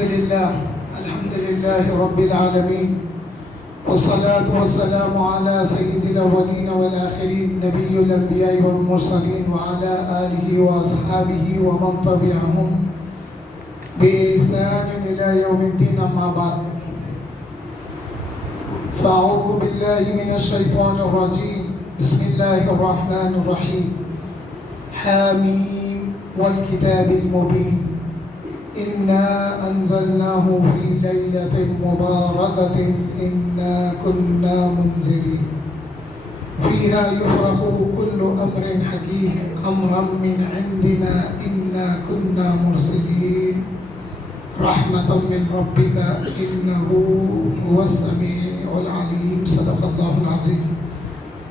الحمد لله رب العالمين، والصلاة والسلام على سيد الأولين والآخرين نبي الأنبياء والمرسلين وعلى آله وأصحابه ومن تبعهم بإحسان إلى يوم الدين. أما بعد، فأعوذ بالله من الشيطان الرجيم. بسم الله الرحمن الرحيم. حاميم والكتاب المبين، إنا أنزلناه في ليلة مباركة إنا كنا منذرين فيها يفرق كل أمر حكيم أمرا من عندنا إنا كنا مرسلين رحمة من ربك إنه هو السميع العليم. صدق الله العظيم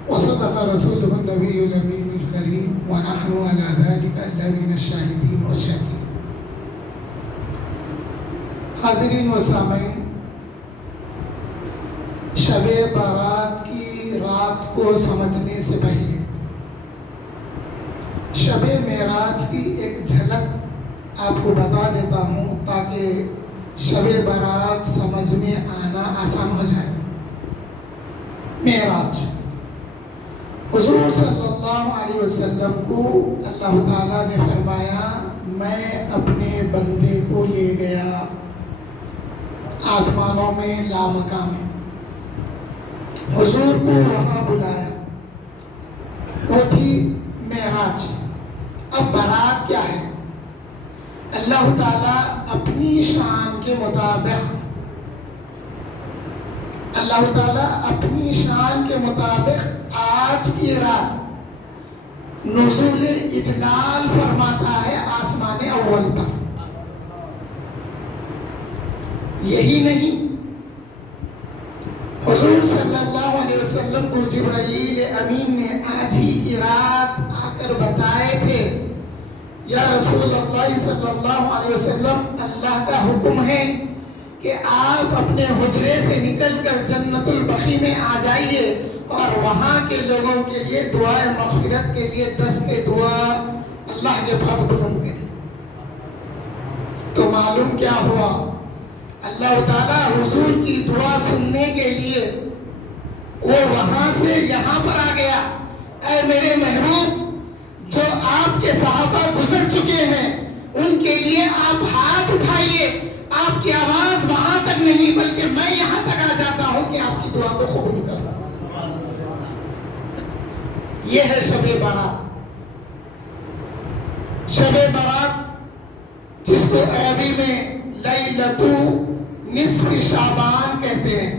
وصدق رسوله النبي الأمين الكريم، ونحن على ذلك لمن الشاهدين والشاكرين. حاضرین و سامعین، شب بارات کی رات کو سمجھنے سے پہلے شب معراج کی ایک جھلک آپ کو بتا دیتا ہوں تاکہ شب بارات سمجھ میں آنا آسان ہو جائے. معراج حضور صلی اللہ علیہ وسلم کو اللہ تعالیٰ نے فرمایا، میں اپنے بندے کو لے گیا آسمانوں میں لامکان میں. حضور کو وہاں بلایا، وہ تھی معراج. اب بارات کیا ہے؟ اللہ تعالیٰ اپنی شان کے مطابق آج کی رات نزول اجلال فرماتا ہے آسمان اول پر. یہی نہیں، حضور صلی اللہ علیہ وسلم کو جبرائیل امین نے آج ہی کی رات آ کر بتائے تھے، یا رسول اللہ صلی اللہ علیہ وسلم، اللہ کا حکم ہے کہ آپ اپنے حجرے سے نکل کر جنت البقیع میں آ جائیے اور وہاں کے لوگوں کے لیے دعائے مغفرت کے لیے دست دعا اللہ کے پاس بلند کریں. تو معلوم کیا ہوا؟ اللہ تعالیٰ حضور کی دعا سننے کے لیے وہ وہاں سے یہاں پر آ گیا. اے میرے محبوب، جو آپ کے صحابہ گزر چکے ہیں ان کے لیے آپ ہاتھ اٹھائیے. آپ کی آواز وہاں تک نہیں بلکہ میں یہاں تک آ جاتا ہوں کہ آپ کی دعا کو قبول کروں. یہ ہے شب بارات. شب بارات جس کو عربی میں لیلۃ نصف شعبان کہتے ہیں،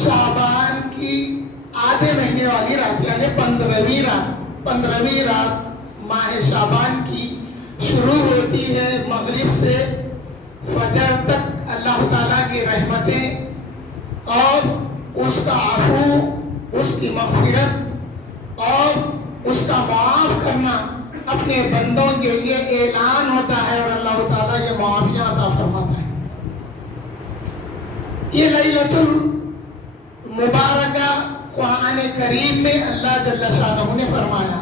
شعبان کی آدھے مہینے والی رات یعنی 15ویں رات ماہ شعبان کی شروع ہوتی ہے مغرب سے فجر تک. اللہ تعالیٰ کی رحمتیں اور اس کا عفو، اس کی مغفرت اور اس کا معاف کرنا اپنے بندوں کے لیے اعلان ہوتا ہے اور اللہ تعالیٰ یہ معافیاں عطا فرماتا ہے. یہ لیلۃ المبارکہ قرآن کریم میں اللہ جل شانہ نے فرمایا.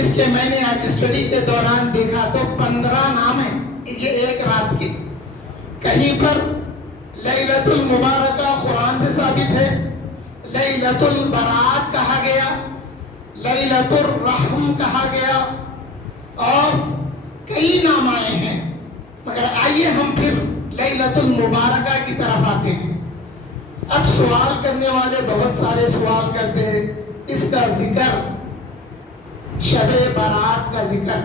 اس کے میں نے آج اسٹڈی کے دوران دیکھا تو 15 نام ہیں یہ ایک رات کے. کہیں پر لیلۃ المبارکہ قرآن سے ثابت ہے، لیلۃ البرات کہا گیا، لیلۃ الرحم کہا گیا اور کئی نام آئے ہیں. مگر آئیے ہم پھر لیلۃ المبارکہ کی طرف آتے ہیں. اب سوال کرنے والے بہت سارے سوال کرتے ہیں، اس کا ذکر شب بارات کا ذکر،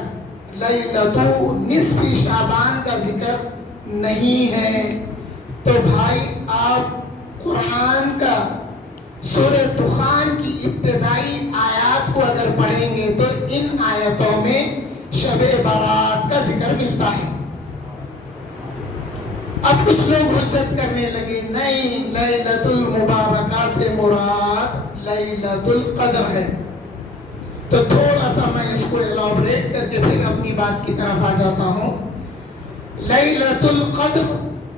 لیلۃ نصف شعبان کا ذکر نہیں ہے. تو بھائی آپ قرآن کا سورہ دخان کی ابتدائی آیات کو اگر پڑھیں گے تو ان آیتوں میں شب بارات کا ذکر ملتا ہے. اب کچھ لوگ حجت کرنے لگے، نہیں، لیلۃ المبارکہ سے مراد لیلۃ القدر ہے. تو تھوڑا سا میں اس کو ایلابریٹ کر کے پھر اپنی بات کی طرف آ جاتا ہوں. لیلۃ القدر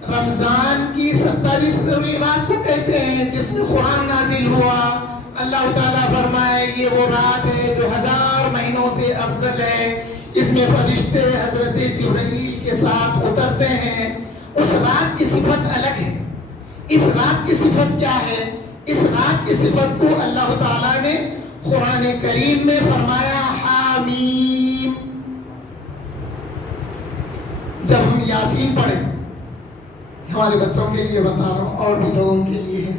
رمضان کی 27ویں رات کو کہتے ہیں جس میں قرآن نازل ہوا. اللہ تعالیٰ فرمائے یہ وہ رات ہے جو 1000 مہینوں سے افضل ہے. اس میں فرشتے حضرت جبرائیل کے ساتھ اترتے ہیں اس رات کی صفت الگ ہے. اس رات کی صفت کیا ہے؟ اس رات کی صفت کو اللہ تعالیٰ نے قرآن کریم میں فرمایا حامیم. جب ہم یاسین پڑھیں، ہمارے بچوں کے لیے بتا رہا ہوں اور بھی لوگوں کے لیے ہے،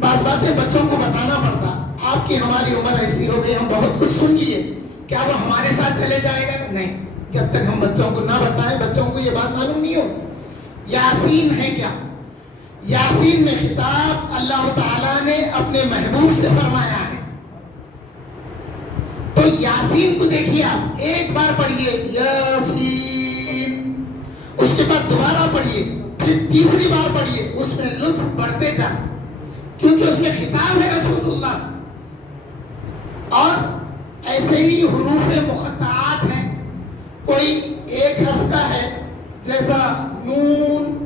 بعض باتیں بچوں کو بتانا پڑتا. آپ کی ہماری عمر ایسی ہو گئی، ہم بہت کچھ سن لیے، کیا وہ ہمارے ساتھ چلے جائے گا؟ نہیں. جب تک ہم بچوں کو نہ بتائیں، بچوں کو یہ بات معلوم نہیں ہو. یاسین ہے کیا؟ یاسین میں خطاب اللہ تعالیٰ نے اپنے محبوب سے فرمایا ہے. تو یاسین کو دیکھیے، آپ ایک بار پڑھیے یاسین، اس کے بعد دوبارہ پڑھیے، پھر تیسری بار پڑھیے، اس میں لطف بڑھتے جائیں، کیونکہ اس میں خطاب ہے رسول اللہ سے. اور ایسے ہی حروف مقطعات ہیں، کوئی ایک حرف کا ہے، جیسا نون،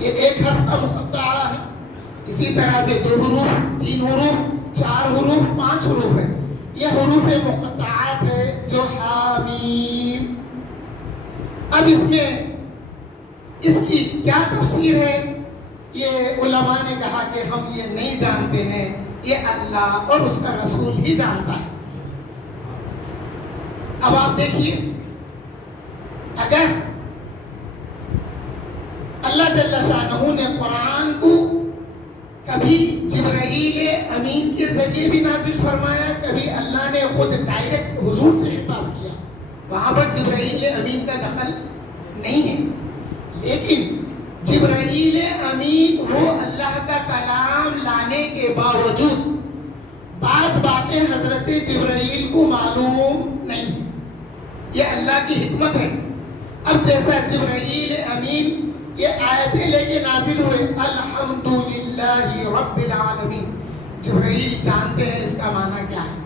یہ ایک حرف کا مقطع ہے. اسی طرح سے 2 حروف، 3 حروف، 4 حروف، 5 حروف ہے. یہ حروف مقطعات ہے جو حامیم. اب اس میں اس کی کیا تفسیر ہے؟ یہ علماء نے کہا کہ ہم یہ نہیں جانتے ہیں، یہ اللہ اور اس کا رسول ہی جانتا ہے. اب آپ دیکھیے، اگر اللہ جل شانہ نے قرآن کو کبھی جبرائیل امین کے ذریعے بھی نازل فرمایا، کبھی اللہ نے خود ڈائریکٹ حضور سے خطاب کیا، وہاں پر جبرائیل امین کا دخل نہیں ہے. لیکن جبرائیل امین وہ اللہ کا کلام لانے کے باوجود بعض باتیں حضرت جبرائیل کو معلوم نہیں. یہ اللہ کی حکمت ہے. اب جیسا جبرائیل امین یہ آیتیں لے کے نازل ہوئے، الحمدللہ رب العالمین، جبرائیل جانتے ہیں اس کا معنی کیا ہے.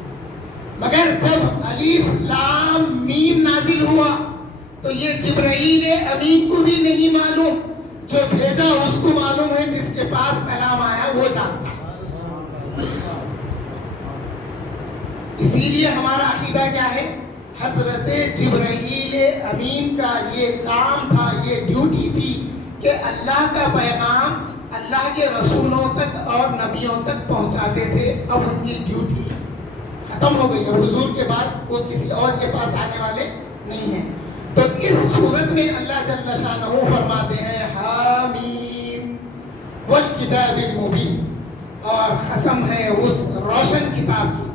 مگر جب الف لام میم نازل ہوا تو یہ جبرائیل امین کو بھی نہیں معلوم، جو بھیجا اس کو معلوم ہے، جس کے پاس کلام آیا وہ جانتا ہے. اسی لیے ہمارا عقیدہ کیا ہے؟ حضرت جبرائیل امین کا یہ کام تھا، یہ ڈیوٹی تھی کہ اللہ کا پیغام اللہ کے رسولوں تک اور نبیوں تک پہنچاتے تھے. اب ان کی ڈیوٹی ختم ہو گئی، اور حضور کے بعد وہ کسی اور کے پاس آنے والے نہیں ہیں. تو اس صورت میں اللہ جل شانہ فرماتے ہیں حامیم والکتاب المبین، اور قسم ہے اس روشن کتاب کی.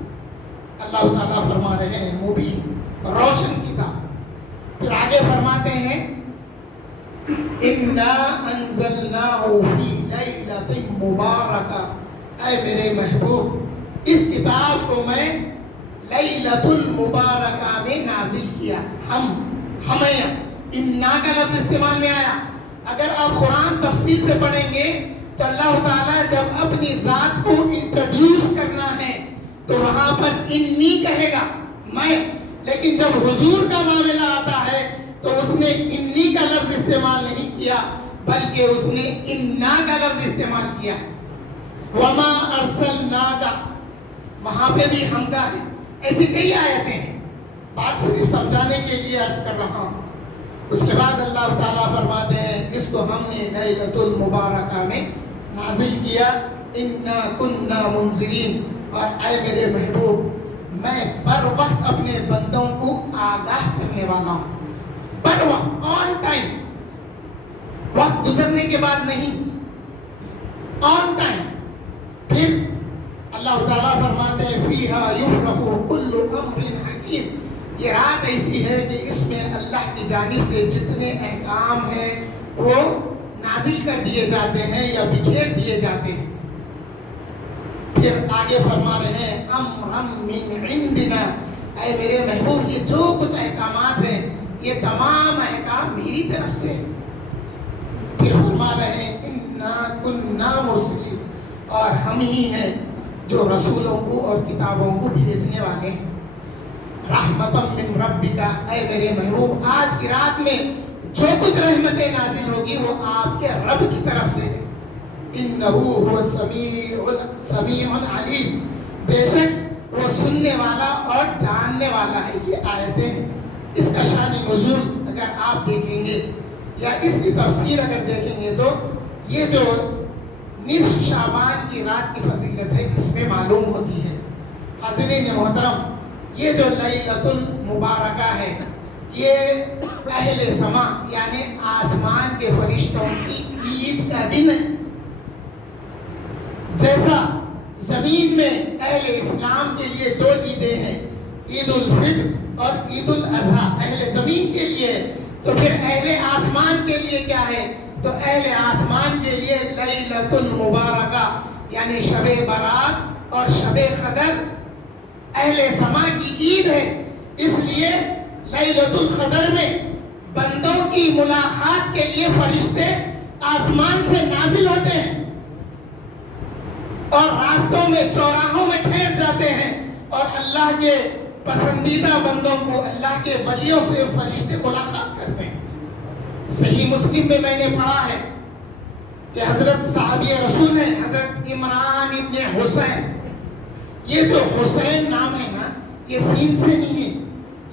اللہ تعالیٰ فرما رہے ہیں مبین، روشن کتاب. پھر آگے فرماتے ہیں اِنَّا أَنزَلْنَاهُ فِي لَيْلَةٍ مُبَارَكَةٍ، اے میرے محبوب اس کتاب کو میں لیلۃ المبارکہ میں نازل کیا. ہمیں اِنَّا کا لفظ استعمال میں آیا. اگر آپ قرآن تفصیل سے پڑھیں گے تو اللہ تعالیٰ جب اپنی ذات کو انٹروڈیوس کرنا ہے تو وہاں پر انی کہے گا، میں. لیکن جب حضور کا معاملہ آتا ہے تو اس نے انی کا لفظ استعمال نہیں کیا، بلکہ اس نے انا کا لفظ استعمال کیا. وما ارسلناک، وہاں پہ بھی ہم کا ہے. ایسی کئی آیتیں ہیں، بات صرف سمجھانے کے لیے عرض کر رہا ہوں. اس کے بعد اللہ تعالیٰ فرماتے ہیں اس کو ہم نے لیلۃ المبارکہ میں نازل کیا. انا کنا منذرین، اور اے میرے محبوب میں بر وقت اپنے بندوں کو آگاہ کرنے والا ہوں. بر وقت، آن ٹائم، وقت گزرنے کے بعد نہیں، آن ٹائم. پھر اللہ تعالیٰ فرماتے ہیں فیہا یفرق کل امر حکیم، یہ رات ایسی ہے کہ اس میں اللہ کی جانب سے جتنے احکام ہیں وہ نازل کر دیے جاتے ہیں یا بکھیر دیے جاتے ہیں. پھر آگے فرما رہے ہیں امرم من عندنا، اے میرے محبوب یہ جو کچھ احکامات ہیں یہ تمام احکام میری طرف سے. پھر فرما رہے ہیں انا کنا مرسلین، اور ہم ہی ہیں جو رسولوں کو اور کتابوں کو بھیجنے والے ہیں. رحمتم من ربک، اے میرے محبوب آج کی رات میں جو کچھ رحمتیں نازل ہوگی وہ آپ کے رب کی طرف سے. انہ هو السمیع العلیم، بے شک وہ سننے والا اور جاننے والا ہے. یہ آیتیں اس کا شان نزول اگر آپ دیکھیں گے، یا اس کی تفسیر اگر دیکھیں گے تو یہ جو نصف شعبان کی رات کی فضیلت ہے اس میں معلوم ہوتی ہے. حاضرین محترم، یہ جو لیلۃ المبارکہ ہے یہ اہل سما یعنی آسمان کے فرشتوں کی عید کا دن ہے. جیسا زمین میں اہل اسلام کے لیے 2 عیدیں ہیں، عید الفطر اور عید الاضحیٰ اہل زمین کے لیے ہے، تو پھر اہل آسمان کے لیے کیا ہے؟ تو اہل آسمان کے لیے لیلۃ المبارکہ یعنی شب برات اور شب قدر اہل سما کی عید ہے. اس لیے لیلۃ القدر میں بندوں کی ملاقات کے لیے فرشتے آسمان سے نازل ہوتے ہیں اور راستوں میں چوراہوں میں ٹھہر جاتے ہیں اور اللہ کے پسندیدہ بندوں کو، اللہ کے ولیوں سے فرشتے ملاقات کرتے ہیں. صحیح مسلم میں نے پڑھا ہے کہ حضرت صحابی رسول ہیں حضرت عمران ابن حسین. یہ جو حسین نام ہے نا، یہ سین سے نہیں ہے،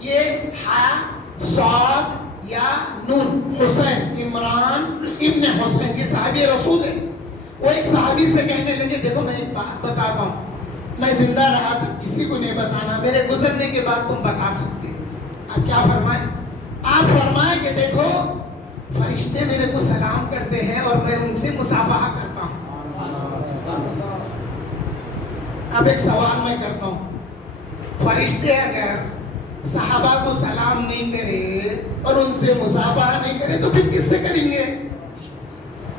یہ صاد یا نون. حسین عمران ابن حسین یہ صحابی رسول ہے. وہ ایک صحابی سے کہنے لگے دیکھو میں ایک بات بتاتا ہوں، میں زندہ رہا تھا کسی کو نہیں بتانا، میرے گزرنے کے بعد تم بتا سکتے. آپ کیا فرمائیں؟ آپ فرمائیں کہ دیکھو فرشتے میرے کو سلام کرتے ہیں اور میں ان سے مصافحہ کرتا ہوں. اب ایک سوال میں کرتا ہوں، فرشتے اگر صحابہ کو سلام نہیں کرے اور ان سے مصافحہ نہیں کرے تو پھر کس سے کریں گے؟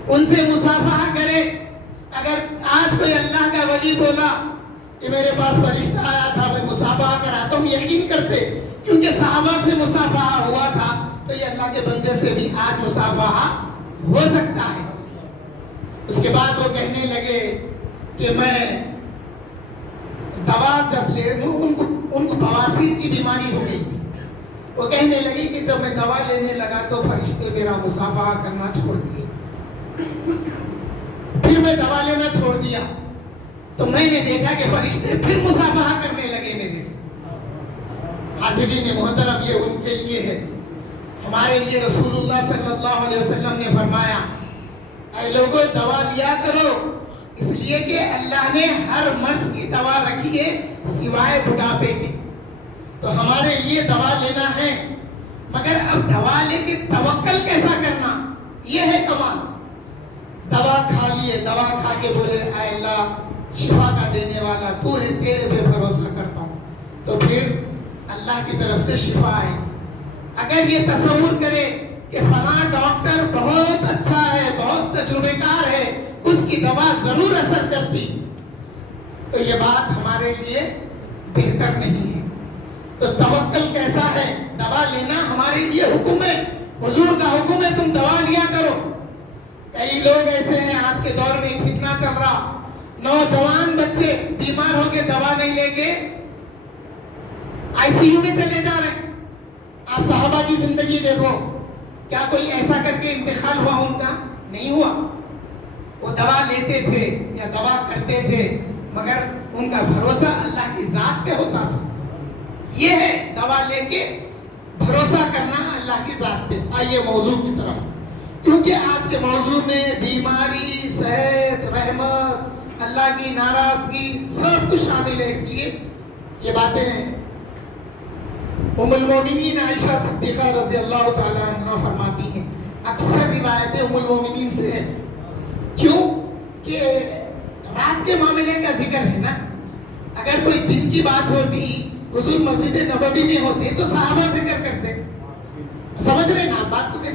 ان سے مصافحہ کرے. اگر آج کوئی اللہ کا ولی بولا کہ میرے پاس فرشتہ آیا تھا میں مصافحہ کراتا ہوں، یقین کرتے کیونکہ صحابہ سے مصافحہ ہوا تھا تو یہ اللہ کے بندے سے بھی آج مصافحہ ہو سکتا ہے. اس کے بعد وہ کہنے لگے کہ میں دوا جب لے ان کو بواسیر کی بیماری ہو گئی تھی. وہ کہنے لگی کہ جب میں دوا لینے لگا تو فرشتے میرا مصافحہ کرنا چھوڑ دیے. پھر میں دوا لینا چھوڑ دیا تو میں نے دیکھا کہ فرشتے پھر مصافحہ کرنے لگے میرے سے. حاضرین محترم، یہ ان کے لیے ہے. ہمارے لیے رسول اللہ صلی اللہ علیہ وسلم نے فرمایا اے لوگوں دوا لیا کرو، اس لیے کہ اللہ نے ہر مرض کی دوا رکھی ہے سوائے بڑھاپے کے. تو ہمارے لیے دوا لینا ہے، مگر اب دوا لے کے توکل کیسا کرنا، یہ ہے کمال. دوا کھا لیے، دوا کھا کے بولے اے اللہ شفا کا دینے والا تو ہے، تیرے پہ بھروسہ کرتا ہوں، تو پھر اللہ کی طرف سے شفا آئے گی. اگر یہ تصور کرے کہ فلاں ڈاکٹر بہت اچھا ہے، بہت تجربے کار ہے، اس کی دوا ضرور اثر کرتی، تو یہ بات ہمارے لیے بہتر نہیں ہے. تو توکل کیسا ہے؟ دوا لینا ہمارے لیے حکم ہے، حضور کا حکم ہے تم دوا لیا کرو. کئی لوگ ایسے ہیں آج کے دور میں ایک فتنہ چل رہا، نوجوان بچے بیمار ہو کے دوا نہیں لے کے ICU میں چلے جا رہے ہیں. آپ صحابہ کی زندگی دیکھو، کیا کوئی ایسا کر کے انتقال ہوا ان کا؟ نہیں ہوا. وہ دوا لیتے تھے یا دوا کرتے تھے مگر ان کا بھروسہ اللہ کی ذات پہ ہوتا تھا. یہ ہے دوا لے کے بھروسہ کرنا اللہ کی ذات پہ. آئیے موضوع کی طرف، کیونکہ آج کے موضوع میں بیماری، صحت، رحمت، اللہ کی ناراضگی سب کچھ شامل ہے. اس لیے یہ باتیں ام المومنین عائشہ صدیقہ رضی اللہ تعالیٰ عنہ فرماتی ہیں. اکثر روایتیں ام المومنین سے ہیں. کیوں کہ رات کے معاملے کا ذکر ہے نا. اگر کوئی دن کی بات ہوتی حضور مسجد نبوی میں ہوتے تو صحابہ ذکر کرتے. سمجھ رہے نا بات کو؟ کہ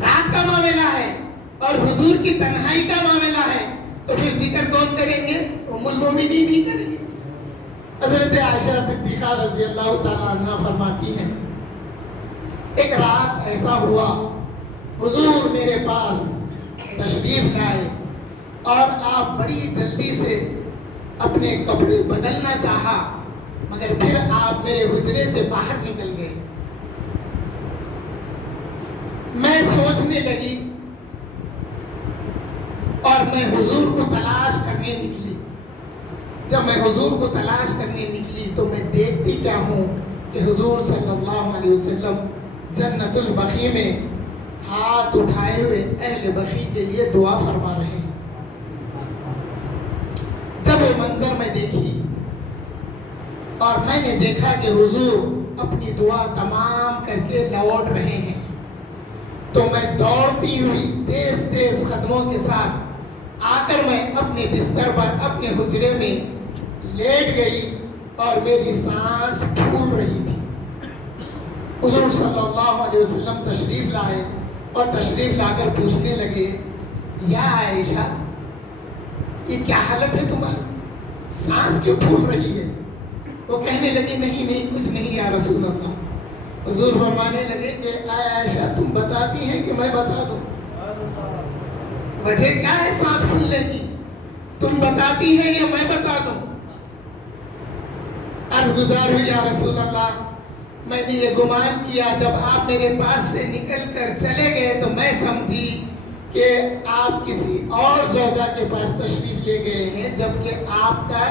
رات کا معاملہ ہے اور حضور کی تنہائی کا معاملہ ہے تو پھر ذکر کون کریں گے؟ ام المومنین ہی کریں گے. حضرت عائشہ صدیقہ رضی اللہ تعالیٰ عنہ فرماتی ہیں ایک رات ایسا ہوا حضور میرے پاس تشریف لائے اور آپ بڑی جلدی سے اپنے کپڑے بدلنا چاہا مگر پھر آپ میرے حجرے سے باہر نکل گئے. میں سوچنے لگی اور میں حضور کو تلاش کرنے نکلی. جب میں حضور کو تلاش کرنے نکلی تو میں دیکھتی کیا ہوں کہ حضور صلی اللہ علیہ وسلم جنت البقیع میں ہاتھ اٹھائے ہوئے اہل بقیع کے لیے دعا فرما رہے ہیں۔ جب وہ منظر میں دیکھی اور میں نے دیکھا کہ حضور اپنی دعا تمام کر کے لوٹ رہے ہیں، تو میں دوڑتی ہوئی تیز تیز قدموں کے ساتھ آ کر میں اپنے بستر پر اپنے حجرے میں لیٹ گئی اور میری سانس پھول رہی تھی۔ حضور صلی اللہ علیہ وسلم تشریف لائے اور تشریف لا کر پوچھنے لگے، یا عائشہ یہ کیا حالت ہے تمہاری، سانس کیوں پھول رہی ہے؟ وہ کہنے لگی نہیں کچھ نہیں یا رسول اللہ۔ حضور فرمانے لگے کہ اے عائشہ تم بتاتی ہیں کہ میں بتا دوں؟ وجہ کیا ہے سانس پھولنے کی؟ تم بتاتی ہیں یا میں بتا دوں؟ عرض گزار ہوئی یا رسول اللہ، میں نے یہ گمان کیا جب آپ میرے پاس سے نکل کر چلے گئے تو میں سمجھی کہ آپ کسی اور زوجہ کے پاس تشریف لے گئے ہیں، جبکہ آپ کا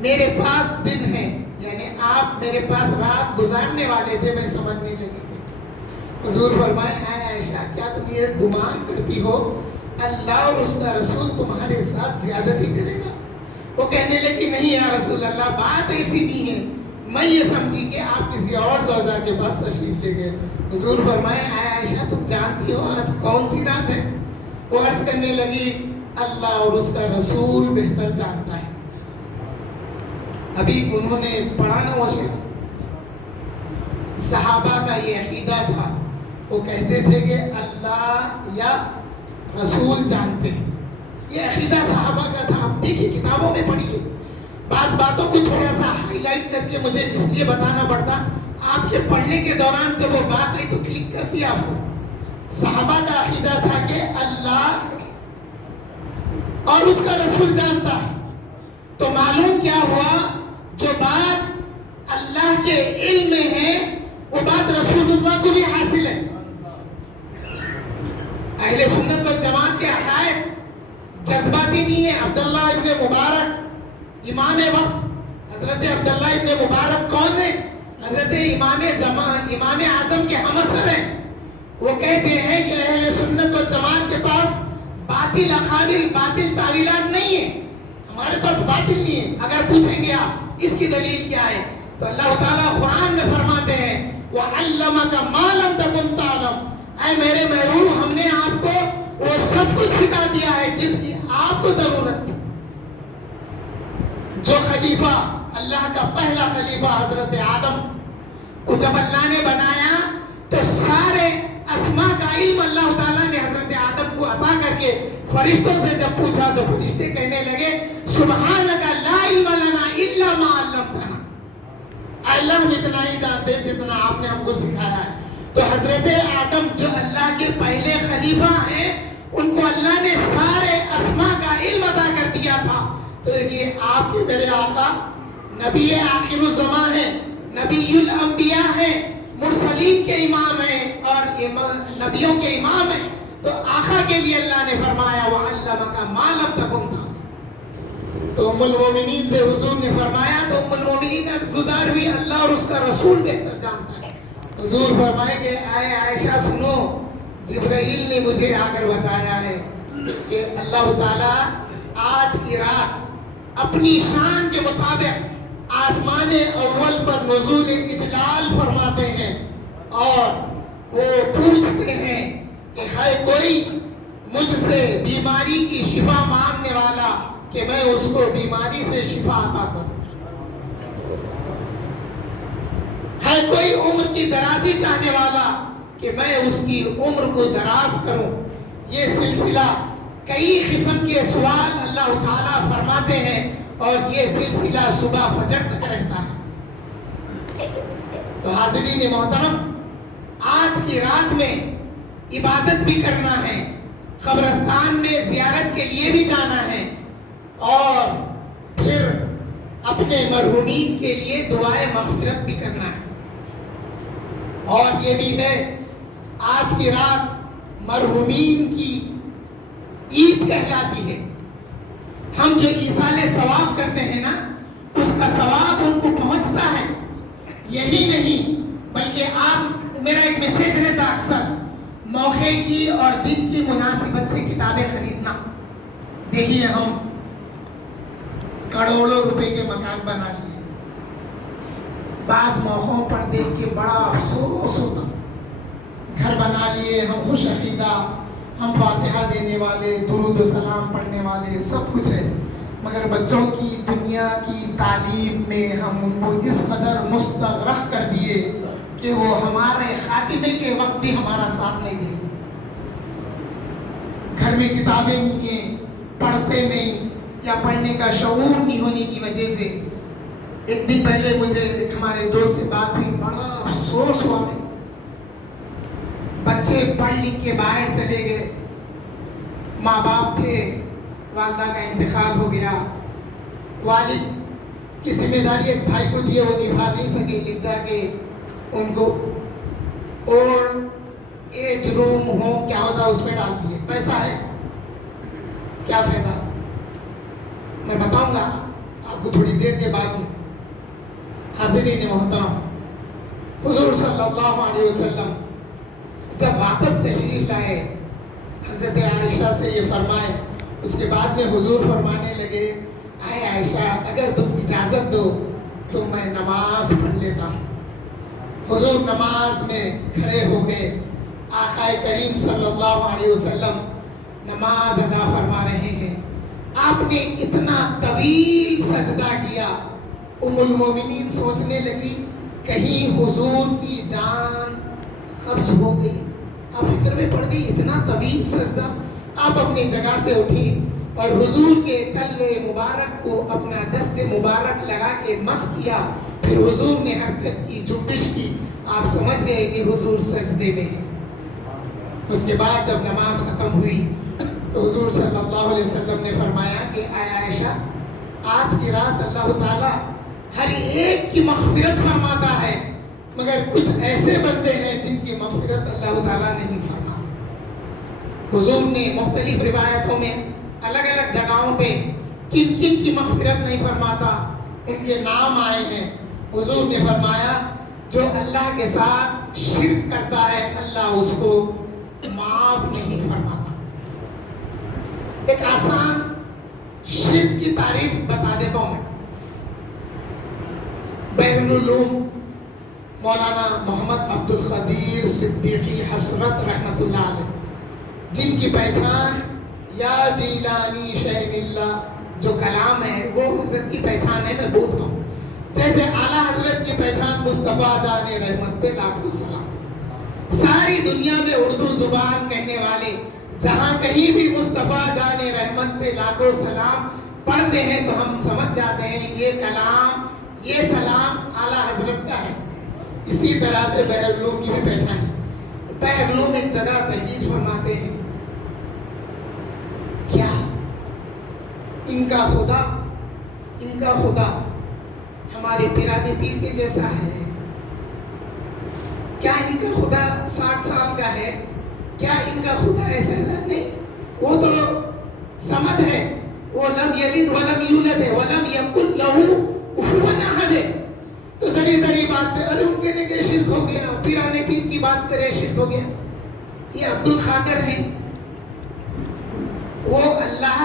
میرے پاس دن ہے، یعنی آپ میرے پاس رات گزارنے والے تھے، میں سمجھنے لگی۔ حضور فرمائے اے عائشہ کیا تم یہ گمان کرتی ہو اللہ اور اس کا رسول تمہارے ساتھ زیادتی کرے گا؟ وہ کہنے لگی نہیں یا رسول اللہ، بات ایسی نہیں ہے، میں یہ سمجھی کہ آپ کسی اور زوجہ کے پاس تشریف لے گئے۔ حضور فرمائے اے عائشہ تم جانتی ہو آج کون سی رات ہے؟ وہ عرض کرنے لگی اللہ اور اس کا رسول بہتر جانتا ہے۔ ابھی انہوں نے پڑھا نا وہ شعر، صحابہ کا یہ عقیدہ تھا، وہ کہتے تھے کہ اللہ یا رسول جانتے ہیں، یہ عقیدہ صحابہ کا تھا۔ آپ دیکھیے کتابوں میں پڑھیے، بعض باتوں کو تھوڑا سا ہائی لائٹ کر کے مجھے اس لیے بتانا پڑتا، آپ کے پڑھنے کے دوران جب وہ بات آئی تو کلک کرتی آپ کو۔ صحابہ کا عقیدہ تھا کہ اللہ اور اس کا رسول جانتا ہے، تو معلوم کیا ہوا جو بات اللہ کے علم میں ہے وہ بات رسول اللہ کو بھی حاصل ہے۔ اہل سنت والجماعت کے عقائد جذباتی نہیں ہے۔ عبداللہ ابن مبارک امام وقت، حضرت عبداللہ ابن مبارک کون ہے؟ حضرت امام اعظم کے ہم اثر ہیں۔ وہ کہتے ہیں کہ اہل سنت والجماعت کے پاس باطل اقاویل، باطل تعویلات نہیں ہیں، ہمارے پاس باطل نہیں ہے۔ اگر پوچھیں گے آپ اس کی دلیل کیا ہے تو اللہ تعالیٰ قرآن میں فرماتے ہیں وَعَلَّمَكَ مَا لَمْ تَكُنْ تَعْلَمْ، اے میرے محبوب ہم نے آپ کو وہ سب کچھ سکھا دیا ہے جس کی آپ کو ضرورت تھی۔ جو خلیفہ، اللہ کا پہلا خلیفہ حضرت آدم کو جب اللہ نے بنایا تو سارے اسماء کا علم اللہ تعالیٰ نے حضرت آدم کو عطا کر کے فرشتوں سے جب پوچھا تو فرشتے کہنے لگے سبحانک لا علم لنا الا ما علمتنا، اللہ ہم اتنا ہی جانتے ہیں جتنا آپ نے ہم کو سکھایا ہے۔ تو حضرت آدم جو اللہ کے پہلے خلیفہ ہیں ان کو اللہ نے سارے اسماء کا علم عطا کر دیا تھا۔ تو یہ آپ کے میرے آقا نبی آخر الزمان ہیں، نبی الانبیاء ہیں، مرسلین کے امام ہیں اور نبیوں کے امام ہیں، تو آقا کے لیے اللہ نے فرمایا وَعَلَّمَكَ مَا لَمْ تَكُنْ تَعْلَمْ۔ تو ام المومنین سے حضور نے فرمایا تو ام المومنین عرض گزار ہوئی اللہ اور اس کا رسول بہتر جانتا ہے۔ حضور فرمائے کہ اے عائشہ سنو، جبرائیل نے مجھے آ کر بتایا ہے کہ اللہ تعالیٰ آج کی رات اپنی شان کے مطابق آسمان اول پر نزول اجلال فرماتے ہیں اور وہ پوچھتے ہیں کہ ہے کوئی مجھ سے بیماری کی شفا مانگنے والا کہ میں اس کو بیماری سے شفا عطا کروں، ہے کوئی عمر کی درازی چاہنے والا کہ میں اس کی عمر کو دراز کروں۔ یہ سلسلہ کئی قسم کے سوال اللہ تعالیٰ فرماتے ہیں اور یہ سلسلہ صبح فجر تک رہتا ہے۔ تو حاضرین محترم، آج کی رات میں عبادت بھی کرنا ہے، قبرستان میں زیارت کے لیے بھی جانا ہے اور پھر اپنے مرحومین کے لیے دعائے مغفرت بھی کرنا ہے۔ اور یہ بھی ہے آج کی رات مرحومین کی عید کہلاتی ہے۔ ہم جو ایصال ثواب کرتے ہیں نا اس کا ثواب ان کو پہنچتا ہے۔ یہی نہیں بلکہ آپ، میرا ایک میسیج رہتا اکثر، موقع کی اور دن کی مناسبت سے کتابیں خریدنا. دیکھیے ہم کروڑوں روپے کے مکان بنا لیے. بعض موقعوں پر دیکھ کے بڑا افسوس ہوتا. گھر بنا لیے, ہم خوش عقیدہ, ہم فاتحہ دینے والے, درود و سلام پڑھنے والے, سب کچھ ہے, مگر بچوں کی دنیا کی تعلیم میں ہم ان کو اس قدر مستغرق کر دیے کہ وہ ہمارے خاتمے کے وقت بھی ہمارا ساتھ نہیں دے. گھر میں کتابیں نہیں ہیں, پڑھتے نہیں, یا پڑھنے کا شعور نہیں ہونے کی وجہ سے. ایک دن پہلے مجھے ایک ہمارے دوست سے بات ہوئی, بڑا افسوس ہوا. بچے پڑھ لکھ کے باہر چلے گئے, ماں باپ تھے, والدہ کا انتقال ہو گیا, والد کی ذمہ داری ایک بھائی کو دیے, وہ نبھا نہیں سکے, لکھ جا کے ان کو اولڈ ایج روم ہوم کیا ہوتا اس میں ڈال دیے. پیسہ ہے, کیا فائدہ؟ میں بتاؤں گا آپ کو تھوڑی دیر کے بعد میں. حاضرین محترم, حضور صلی اللہ علیہ وسلم جب واپس تشریف لائے, حضرت عائشہ سے یہ فرمائے, اس کے بعد میں حضور فرمانے لگے, اے عائشہ اگر تم اجازت دو تو میں نماز پڑھ لیتا ہوں. حضور نماز میں کھڑے ہو گئے. آقا کریم صلی اللہ علیہ وسلم نماز ادا فرما رہے ہیں. آپ نے اتنا طویل سجدہ کیا, ام المومنین سوچنے لگی کہیں حضور کی جان قبض ہو گئی. آپ فکر میں پڑ گئی, اتنا طویل سجدہ. آپ اپنی جگہ سے اٹھی اور حضور کے تلوے مبارک کو اپنا دست مبارک لگا کے مس کیا. پھر حضور نے حرکت کی, جنبش کی, آپ سمجھ گئے کہ حضور سجدے میں ہیں. اس کے بعد جب نماز ختم ہوئی تو حضور صلی اللہ علیہ وسلم نے فرمایا کہ اے عائشہ, آج کی رات اللہ تعالیٰ ہر ایک کی مغفرت فرماتا ہے, مگر کچھ ایسے بندے ہیں جن کی مغفرت اللہ تعالیٰ نہیں فرماتا. حضور نے مختلف روایتوں میں الگ الگ جگہوں پہ کن کن کی مغفرت نہیں فرماتا ان کے نام آئے ہیں. حضور نے فرمایا جو اللہ کے ساتھ شرک کرتا ہے اللہ اس کو معاف نہیں فرماتا. ایک آسان شرک کی تعریف بتا دیتا ہوں میں. بحر العلوم مولانا محمد عبد القدیر صدیقی حسرت رحمۃ اللہ علیہ, جن کی پہچان یا جیلانی شین اللہ جو کلام ہے وہ حضرت کی پہچان ہے. میں بولتا ہوں جیسے اعلیٰ حضرت کی پہچان مصطفیٰ جان رحمت پہ لاکھوں سلام. ساری دنیا میں اردو زبان کہنے والے جہاں کہیں بھی مصطفیٰ جان رحمت پہ لاکھوں سلام پڑھتے ہیں تو ہم سمجھ جاتے ہیں یہ کلام, یہ سلام اعلیٰ حضرت کا ہے. اسی طرح سے بحر العلوم کی بھی پہچان ہے. بحر العلوم ایک جگہ تحریر فرماتے ہیں, کیا ان کا خدا ہمارے پیرانے پیر کے جیسا ہے؟ کیا ان کا خدا 60 سال کا ہے؟ کیا ان کا خدا ایسا ہے؟ نہیں, وہ تو صمد ہے, وہ لم یلد ولم یولد ہے, ولم یکن لہ کفوا احد ہے. تو ذری بات پہ ارے ان کے نے شرک ہو گیا, پیرانے پیر کی بات کرے شرک ہو گیا. یہ عبد القادر ہے, وہ اللہ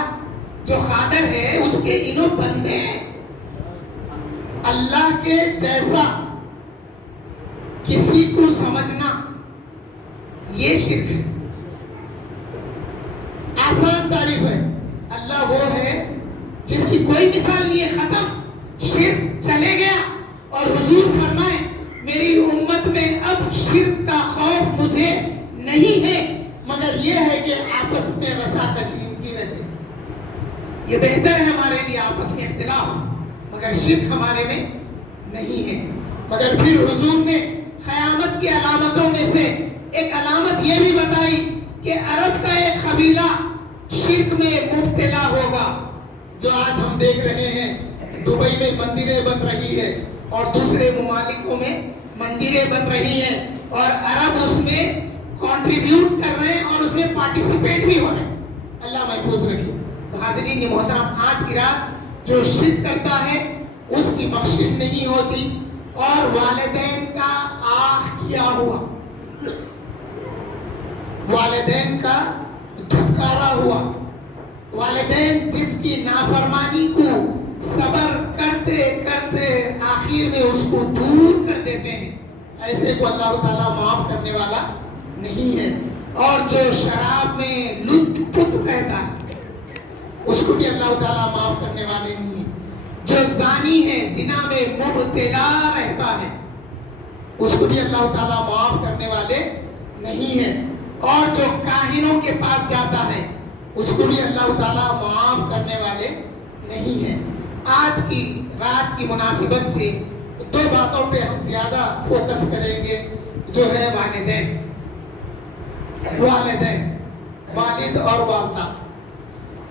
جو قادر ہے اس کے انہوں بندے ہیں. اللہ کے جیسا کسی کو سمجھنا یہ شرک ہے. آسان تعریف ہے, اللہ وہ ہے جس کی کوئی مثال نہیں ہے, ختم. شرک چلے گیا. اور حضور فرمائے میری امت میں اب شرک کا خوف مجھے نہیں ہے, مگر یہ ہے کہ آپس میں رسا کشیدگی رہے. یہ بہتر ہے ہمارے لیے آپس میں اختلاف, مگر شرک ہمارے میں نہیں ہے. مگر پھر حضور نے قیامت کی علامتوں میں سے ایک علامت یہ بھی بتائی کہ عرب کا ایک قبیلہ شرک میں مبتلا ہوگا. جو آج ہم دیکھ رہے ہیں دبئی میں مندریں بن رہی ہے اور دوسرے ممالکوں میں مندریں بن رہی ہیں, اور عرب اس میں کنٹریبیوٹ کر رہے ہیں اور اس میں پارٹیسپیٹ بھی ہو رہے ہیں. اللہ محفوظ رکھے. تو حاضرین محترم, آج کی رات جو شرک کرتا ہے اس کی بخشش نہیں ہوتی, اور والدین کا آخ کیا ہوا, والدین کا دھتکارا ہوا، والدین جس کی نافرمانی کو صبر کرتے کرتے آخر میں اس کو دور کر دیتے ہیں، ایسے کو اللہ تعالیٰ معاف کرنے والا نہیں ہے۔ اور جو شراب میں لت پت رہتا ہے اس کو بھی اللہ تعالیٰ معاف کرنے والے نہیں ہے۔ جو زانی ہے، زنا میں مبتلا رہتا ہے، اس کو بھی اللہ تعالیٰ معاف کرنے والے نہیں ہے۔ اور جو کاہنوں کے پاس جاتا ہے اس کو بھی اللہ تعالیٰ معاف کرنے والے نہیں ہے۔ آج کی رات کی مناسبت سے دو باتوں پہ ہم زیادہ فوکس کریں گے، جو ہے والدین، والد اور والدہ۔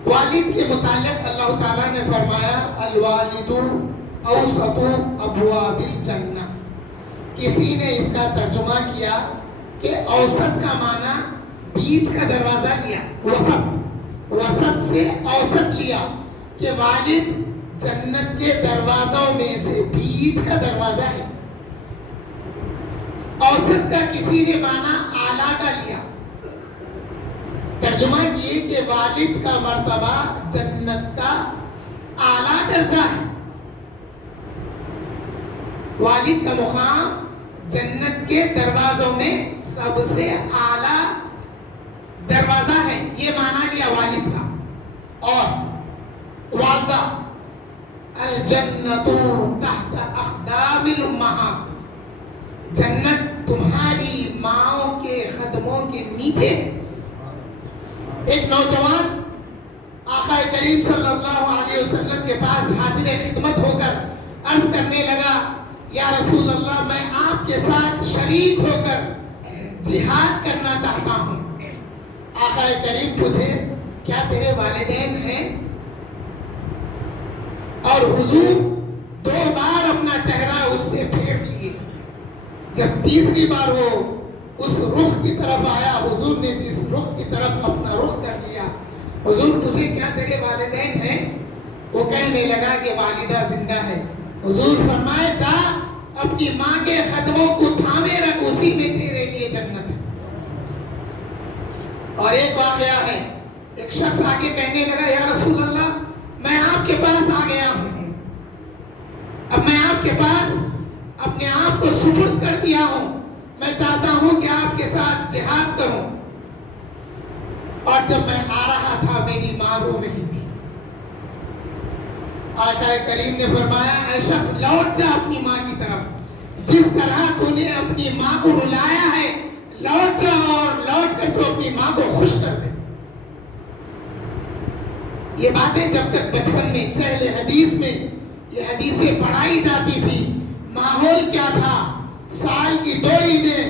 والد کے متعلق اللہ تعالیٰ نے فرمایا الوالد اوسط ابواب الجنہ۔ کسی نے اس کا ترجمہ کیا کہ اوسط کا معنی بیچ کا دروازہ لیا، وسط سے اوسط لیا کہ والد جنت کے دروازوں میں سے بیچ کا دروازہ ہے۔ اوسط کا کسی نے معنی اعلیٰ کا لیا، ترجمہ کیے کہ والد کا مرتبہ جنت کا اعلیٰ درجہ ہے، والد کا مقام جنت کے دروازوں میں سب سے اعلیٰ دروازہ ہے، یہ معنی لیا والد کا۔ اور والدہ الجنت تحت اقدام الامہات، جنت تمہاری ماؤں کے قدموں کے نیچے۔ ایک نوجوان آقا کریم صلی اللہ علیہ وسلم کے پاس حاضر خدمت ہو کر عرض کرنے لگا یا رسول اللہ، میں آپ کے ساتھ شریک ہو کر جہاد کرنا چاہتا ہوں۔ آقا کریم پوچھے کیا تیرے والدین ہیں؟ اور حضور دو بار اپنا چہرہ اس سے پھیر لیے۔ جب تیسری بار وہ اس رخ کی طرف آیا، حضور نے جس رخ کی طرف اپنا رخ کر لیا، حضور پوچھے کیا تیرے والدین ہیں؟ وہ کہنے لگا کہ والدہ زندہ ہے۔ حضور فرمائے جا اپنی ماں کے قدموں کو تھامے رکھ، اسی میں تیرے لیے جنت ہے۔ اور ایک واقعہ ہے، ایک شخص آگے کہنے لگا یا رسول اللہ، میں آپ کے پاس آ گیا ہوں، اب میں آپ کے پاس اپنے آپ کو سپرد کر دیا ہوں، میں چاہتا ہوں کہ آپ کے ساتھ جہاد کروں۔ اور جب میں آ رہا تھا میری ماں رو رہی تھی۔ آقا کریم نے فرمایا اے شخص لوٹ جا اپنی ماں کی طرف، جس طرح تو نے اپنی ماں کو رلایا ہے، لوٹ جا اور لوٹ کر تو اپنی ماں کو خوش کر دے۔ یہ باتیں جب تک بچپن میں چہل حدیث میں یہ حدیثیں پڑھائی جاتی تھی، ماحول کیا تھا؟ سال کی دو عیدیں،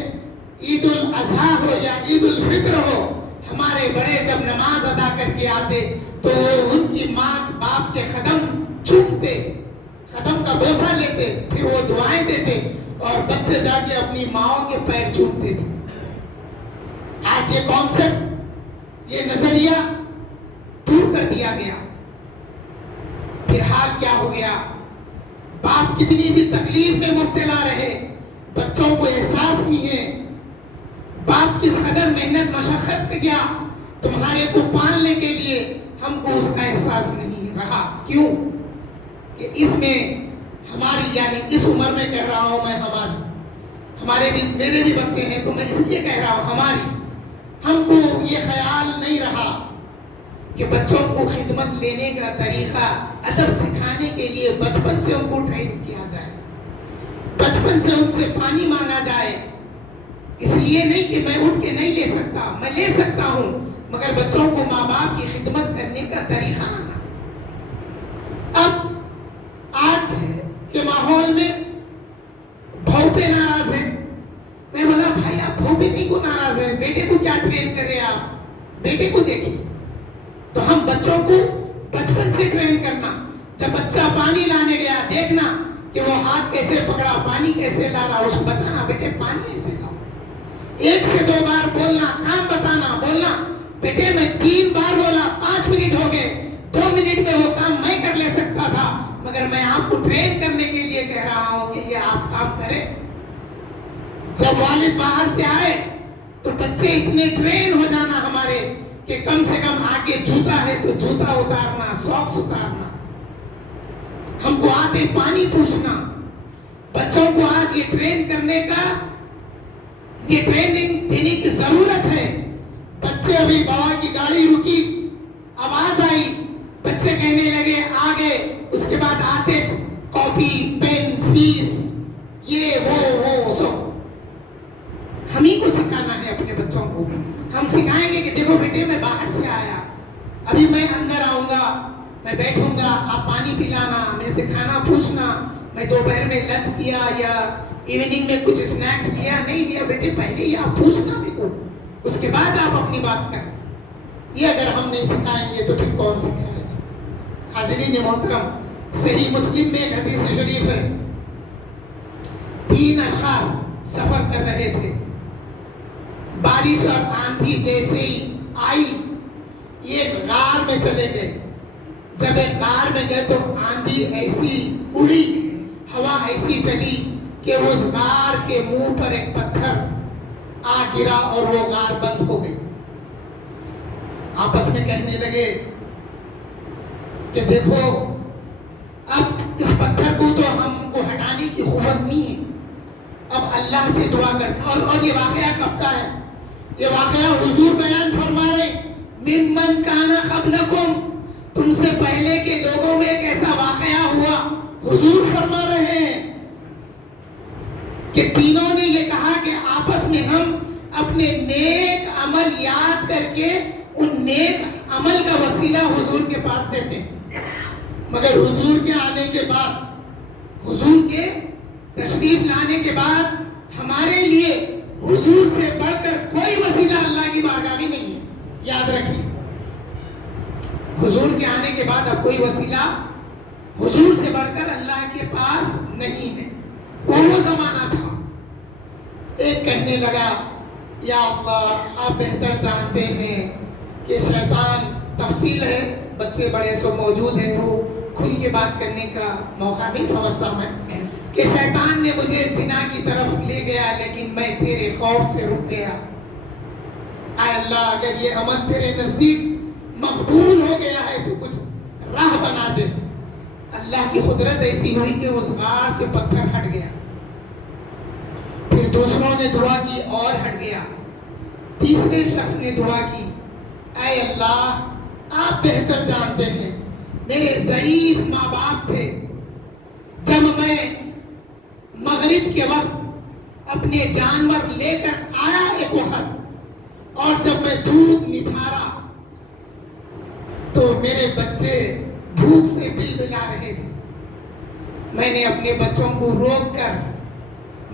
عید الاضحیٰ ہو یا عید الفطر ہو، ہمارے بڑے جب نماز ادا کر کے آتے تو ان کی ماں باپ کے قدم چومتے، قدم کا بوسہ لیتے، پھر وہ دعائیں دیتے اور بچے جا کے اپنی ماؤں کے پیر چومتے تھے۔ آج یہ کانسیپٹ، یہ نظریہ دور کر دیا گیا۔ پھر حال کیا ہو گیا؟ باپ کتنی بھی تکلیف میں مبتلا رہے، بچوں کو احساس نہیں ہے باپ کس قدر محنت مشقت کیا تمہارے کو پالنے کے لیے، ہم کو اس کا احساس نہیں رہا۔ کیوں کہ اس میں ہماری، یعنی اس عمر میں کہہ رہا ہوں میں، ہمارے بھی، میرے بھی بچے ہیں تو میں اس لیے کہہ رہا ہوں، ہم کو یہ خیال نہیں رہا کہ بچوں کو خدمت لینے کا طریقہ، ادب سکھانے کے لیے بچپن سے ان کو ٹرین کیا جائے، بچپن سے ان سے پانی مانگا جائے۔ اس لیے نہیں کہ میں اٹھ کے نہیں لے سکتا، میں لے سکتا ہوں، مگر بچوں کو ماں باپ کی خدمت کرنے کا طریقہ آنا۔ اب آج کے ماحول میں بہو پہ ناراض ہے، میں بولا بھائی آپ بہو بیٹی کو ناراض ہے، بیٹے کو کیا ٹرین کرے، آپ بیٹے کو دیکھیں۔ تو ہم بچوں کو بچپن سے ٹرین کرنا، جب بچہ پانی لانے گیا دیکھنا کہ وہ ہاتھ کیسے پکڑا، پانی کیسے لا رہا، اس کو بتانا بیٹے پانی ایسے لاؤ، 1 سے 2 بار بولنا، کام بتانا، بولنا بیٹے میں 3 بار بولا، 5 منٹ ہو گئے، 2 منٹ میں وہ کام میں کر لے سکتا تھا، مگر میں آپ کو ٹرین کرنے کے لیے کہہ رہا ہوں کہ یہ آپ کام کریں۔ جب والد باہر سے آئے تو بچے اتنے ٹرین ہو جانا ہمارے کہ کم سے کم آگے جوتا ہے تو جوتا اتارنا، ساکس اتارنا، ہم کو آتے پانی پوچھنا. بچوں کو آج یہ ٹرین کرنے کا، یہ ٹریننگ دینے کی ضرورت ہے. بچے ابھی بابا کی گاڑی رکی، آواز آئی، بچے کہنے لگے آگے، اس کے بعد آتے کاپی پین فیس یہ وہ سو. ہم ہی کو سکھانا ہے اپنے بچوں کو. ہم سکھائیں گے کہ دیکھو بیٹے میں باہر سے آیا، ابھی میں اندر آؤں گا، میں بیٹھوں گا، آپ پانی پلانا، میرے سے کھانا پوچھنا، میں دوپہر میں لنچ کیا یا ایوننگ میں کچھ اسنیکس لیا نہیں لیا، بیٹے پہلے ہی آپ پوچھنا میرے کو، اس کے بعد آپ اپنی بات کریں. یہ اگر ہم نہیں سکھائیں گے تو پھر کون سکھائے گا؟ حاضرین محترم، صحیح مسلم میں ایک حدیث شریف ہے، 3 اشخاص سفر کر رہے تھے، بارش اور آندھی جیسے ہی آئی ایک غار میں چلے گئے. جب ایک غار میں گئے تو آندھی ایسی اڑی، ہوا ایسی چلی کہ اس غار کے منہ پر ایک پتھر آ گرا اور وہ غار بند ہو گئی. آپس میں کہنے لگے کہ دیکھو اب اس پتھر کو تو ہم کو ہٹانے کی قوت نہیں ہے، اب اللہ سے دعا کرتے. اور یہ واقعہ کب کا ہے؟ یہ واقعہ حضور بیان فرما رہے، ممن کان قبلکم، تم سے پہلے کے لوگوں میں ایک ایسا واقعہ ہوا. حضور فرما رہے ہیں کہ تینوں نے یہ کہا کہ آپس میں ہم اپنے نیک عمل یاد کر کے ان نیک عمل کا وسیلہ حضور کے پاس دیتے ہیں. مگر حضور کے آنے کے بعد، حضور کے تشریف لانے کے بعد ہمارے لیے حضور سے بڑھ کر کوئی وسیلہ اللہ کی بارگاہ میں نہیں ہے. یاد رکھیے، حضور کے آنے کے بعد اب کوئی وسیلہ حضور سے بڑھ کر اللہ کے پاس نہیں ہے. وہ زمانہ تھا. ایک کہنے لگا یا اللہ آپ بہتر جانتے ہیں کہ شیطان، تفصیل ہے، بچے بڑے سو موجود ہیں، وہ کھل کے بات کرنے کا موقع نہیں سمجھتا میں، کہ شیطان نے مجھے زنا کی طرف لے گیا لیکن میں تیرے خوف سے رک گیا. اے اللہ اگر یہ عمل تیرے نزدیک مقبول ہو گیا ہے تو کچھ راہ بنا دے. اللہ کی قدرت ایسی ہوئی کہ اس غار سے پتھر ہٹ گیا. پھر دوسروں نے دعا کی اور ہٹ گیا. تیسرے شخص نے دعا کی، اے اللہ آپ بہتر جانتے ہیں میرے ضعیف ماں باپ تھے، جب میں مغرب کے وقت اپنے جانور لے کر آیا ایک وقت، اور جب میں دودھ نتھارا تو میرے بچے بھوک سے بلبلا رہے تھے. میں نے اپنے بچوں کو روک کر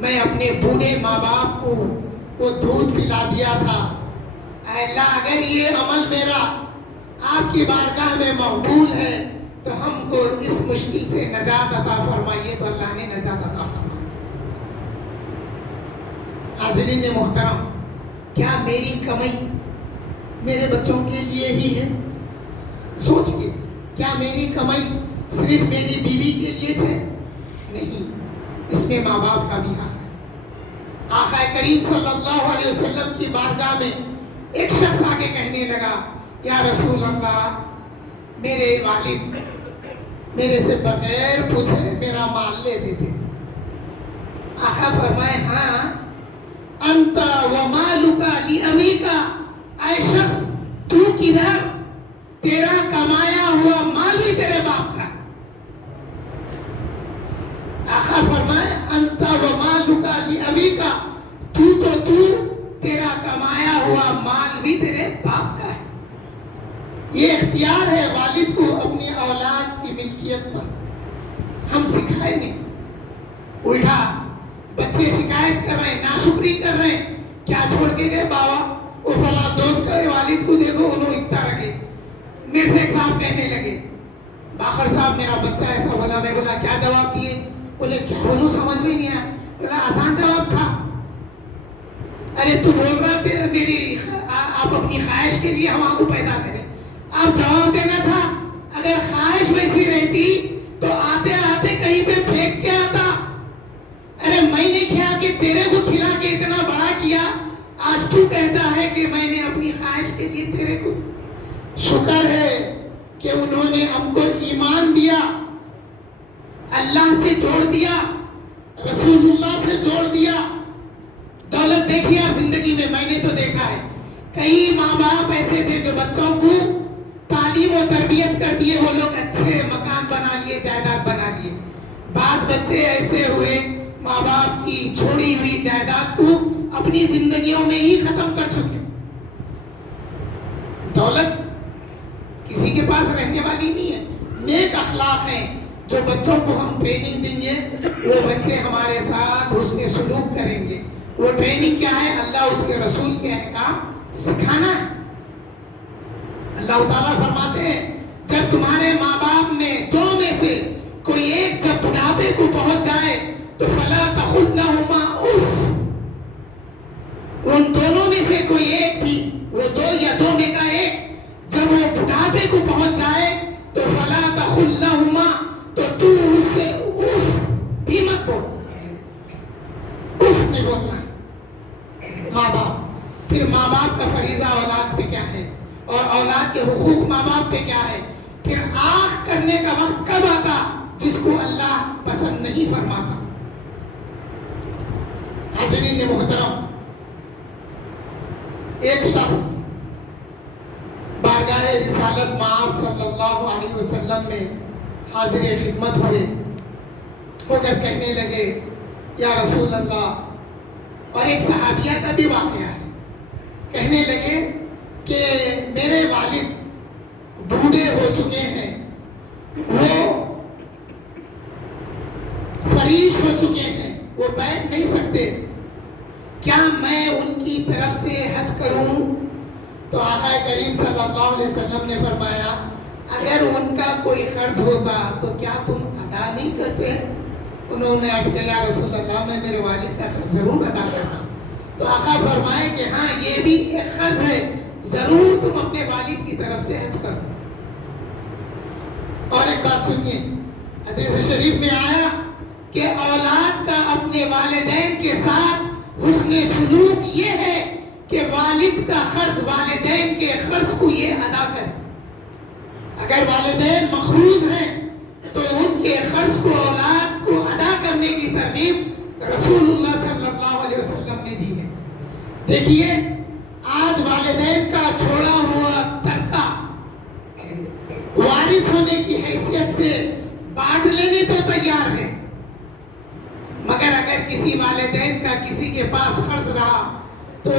میں اپنے بوڑھے ماں باپ کو وہ دودھ پلا دیا تھا. اے اللہ اگر یہ عمل میرا آپ کی بارگاہ میں مقبول ہے تو ہم کو اس مشکل سے نجات عطا فرمائیے. تو اللہ نے نجات عطا فرمائی. حاضرین محترم، کیا میری کمائی میرے بچوں کے لیے ہی ہے؟ سوچئے، کیا میری کمائی صرف میری بیوی کے لیے ہے؟ نہیں، اس میں ماں باپ کا بھی حق ہے. آقا کریم صلی اللہ علیہ وسلم کی بارگاہ میں ایک شخص آگے کہنے لگا، یا رسول اللہ میرے والد میرے سے بغیر پوچھے میرا مال لے دیتے. آقا فرمائے، ہاں انت ومالک لابیک، اے شخص تو کدھر، تیرا کمایا ہوا مال بھی تیرے باپ کا. آقا فرمائے انت ومالک لابیک، تو تیرا کمایا ہوا مال بھی تیرے باپ کا ہے. یہ اختیار ہے والد کو اپنی اولاد کی ملکیت پر. ہم سکھائے نہیں، الٹا بچے شکایت کر رہے ہیں، ناشکری کر رہے ہیں. کیا چھوڑ کے گئے بابا؟ وہ فلاں دوست کا والد کو دیکھو انہوں اتنا رکھے. میرے سے ایک صاحب کہنے لگے، باخر صاحب میرا بچہ ایسا بولا. میں بولا کیا جواب دیے؟ بولے کیا بولوں سمجھ میں نہیں آیا. بولا آسان جواب تھا. ارے تو بول رہا تھے میری آپ اپنی خواہش کے لیے ہم آپ کو پیدا کریں. آپ جواب دینا تھا اگر خواہش ویسی رہتی تو آتے آتے کہیں پہ پھینک کے آتا. ارے میں نے کیا کہ تیرے کو کھلا کے اتنا بڑا کیا، آج آج تو کہتا ہے کہ میں نے اپنی خواہش کے لیے تیرے کو شکر ہے کہ انہوں نے ہم کو ایمان دیا، اللہ سے جوڑ دیا، رسول اللہ سے جوڑ دیا۔ دولت دیکھیے آپ زندگی میں نے تو دیکھا ہے کئی ماں باپ ایسے تھے جو بچوں کو تعلیم و تربیت کر دیے، وہ لوگ اچھے مکان بنا لیے، جائیداد بنا لیے۔ بعض بچے ایسے ہوئے ماں باپ کی چھوڑی ہوئی جائیداد کو اپنی زندگیوں میں ہی ختم کر چکے۔ دولت کسی کے پاس رہنے والی نہیں ہے، نیک اخلاق ہیں جو بچوں کو ہم ٹریننگ دیں گے، وہ بچے ہمارے ساتھ حسن سلوک کریں گے۔ وہ ٹریننگ کیا ہے؟ اللہ اس کے رسول کے احکام سکھانا ہے۔ اللہ تعالیٰ فرماتے ہیں جب تمہارے ماں باپ میں دو میں سے کوئی ایک جب بڑھاپے کو پہنچ جائے تو فلا تقل لهما اف، ان دونوں میں سے کوئی ایک بھی، وہ دو یا دو میں کا ایک جب وہ بڑھاپے کو پہنچ جائے تو فلا تقل لهما، تو تو اس سے اف بھی مت بول، اف نہیں بولنا۔ ماں باپ، پھر ماں باپ کا فریضہ اولاد پہ کیا ہے اور اولاد کے حقوق ماں باپ پہ کیا ہے، پھر آنکھ کرنے کا وقت کب آتا جس کو اللہ پسند نہیں فرماتا۔ حاضرین محترم، ایک شخص بارگاہ رسالت مآب صلی اللہ علیہ وسلم میں حاضر خدمت ہوئے، ہو کر کہنے لگے یا رسول اللہ، اور ایک صحابیہ کا بھی واقعہ ہے، کہنے لگے کہ میرے والد بوڑھے ہو چکے ہیں، وہ فریش ہو چکے ہیں، وہ بیٹھ نہیں سکتے، کیا میں ان کی طرف سے حج کروں؟ تو آقا کریم صلی اللہ علیہ وسلم نے فرمایا اگر ان کا کوئی قرض ہوتا تو کیا تم ادا نہیں کرتے؟ انہوں نے عرض کیا یا رسول اللہ میں میرے والد کا قرض ضرور ادا کرتا۔ تو آقا فرمائے کہ ہاں یہ بھی ایک قرض ہے، ضرور تم اپنے والد کی طرف سے حج کرو۔ اور ایک بات سنیے، حدیث شریف میں آیا کہ اولاد کا اپنے والدین کے ساتھ حسن سلوک یہ ہے کہ والد کا قرض والدین کے قرض کو یہ ادا کرے۔ اگر والدین مقروض ہیں تو ان کے قرض کو اولاد کو ادا کرنے کی ترغیب رسول اللہ صلی اللہ علیہ وسلم نے دی ہے۔ دیکھیے آج والدین کا چھوڑا ہوا ترکہ وارث ہونے کی حیثیت سے بانٹ لینے تو تیار ہے، مگر اگر کسی والدین کا کسی کے پاس قرض رہا تو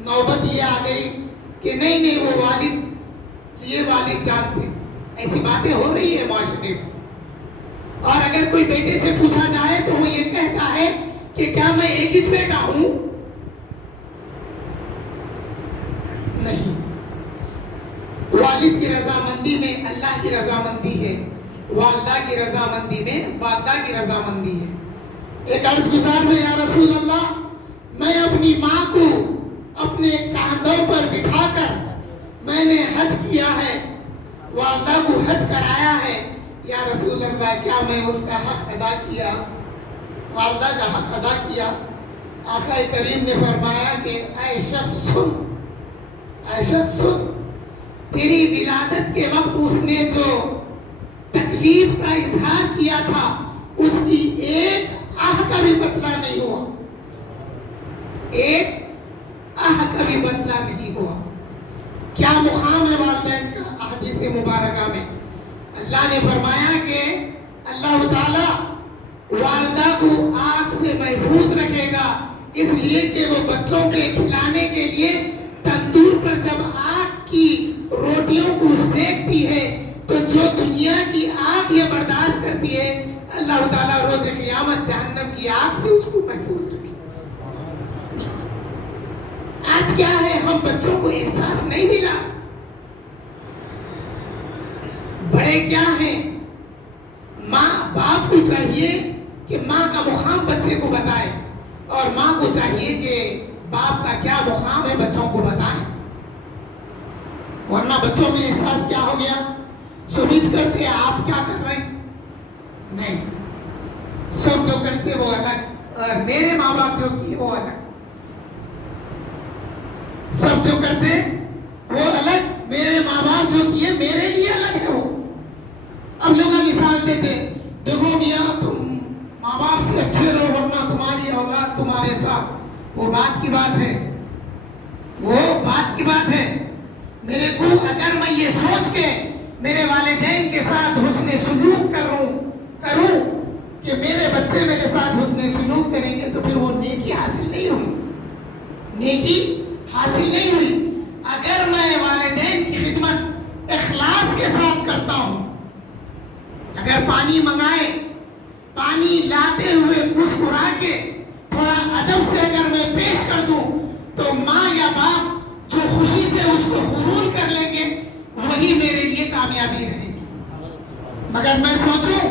نوبت یہ آ گئی کہ نہیں وہ والد، یہ والد جانتے، ایسی باتیں ہو رہی ہے معاشرے میں۔ اور اگر کوئی بیٹے سے پوچھا جائے تو وہ یہ کہتا ہے کہ کیا میں ایک ہی بیٹا ہوں؟ نہیں، والد کی رضامندی میں اللہ کی رضامندی ہے، والدہ کی رضامندی میں والدہ کی رضامندی ہے۔ ایک عرض گزار میں یا رسول اللہ میں اپنی ماں کو اپنے کاندھوں پر بٹھا کر میں نے حج کیا ہے، والدہ کو حج کرایا ہے، یا رسول اللہ کیا میں اس کا حق ادا کیا، والدہ کا حق ادا کیا؟ آقا کریم نے فرمایا کہ اے شخص سن، اے شخص سن، تیری ولادت کے وقت اس نے جو تکلیف کا اظہار کیا تھا اس کی ایک آہ کا بھی بدلہ نہیں ہوا، ایک آہ کا بھی بدلہ نہیں ہوا۔ کیا مقام ہے والدین کا احادیث مبارکہ میں؟ اللہ نے فرمایا کہ اللہ تعالی والدہ کو آگ سے محفوظ رکھے گا، اس لیے کہ وہ بچوں کے کھلانے کے لیے تندور پر جب آگ کی روٹیوں کو سینکتی ہے تو جو دنیا کی آگ یہ برداشت کرتی ہے، اللہ تعالیٰ روز قیامت جہنم کی آگ سے اس کو محفوظ رکھے۔ آج کیا ہے، ہم بچوں کو احساس نہیں دلا، بڑے کیا ہیں، ماں باپ کو چاہیے کہ ماں کا مقام بچے کو بتائے، اور ماں کو چاہیے کہ باپ کا کیا مقام ہے بچوں کو بتائیں، ورنہ بچوں میں احساس کیا ہو گیا، سمجھ کرتے آپ کیا کر رہے ہیں، نہیں، سب جو کرتے وہ الگ اور میرے ماں باپ جو کیے وہ الگ۔ کرتے وہ الگ, میرے ماں باپ جو کیے میرے لیے الگ ہے وہ. اب لوگ مثال دیتے, دیکھو میاں تم ماں باپ سے اچھے رہو ورنہ تمہاری اولاد تمہارے ساتھ. وہ بات کی بات ہے, وہ بات کی بات ہے. میرے کو اگر میں یہ سوچ کے میرے والدین کے ساتھ حسن سلوک کروں کہ میرے بچے میرے ساتھ حسن سلوک کریں گے تو پھر وہ نیکی حاصل نہیں ہوئی, نیکی حاصل نہیں ہوئی. اگر میں والدین کی خدمت اخلاص کے ساتھ کرتا ہوں, اگر پانی منگائے, پانی لاتے ہوئے مسکرا کے تھوڑا ادب سے اگر میں پیش کر دوں تو ماں یا باپ جو خوشی سے اس کو قبول کر لیں گے وہی میرے لیے کامیابی رہے گی. مگر میں سوچوں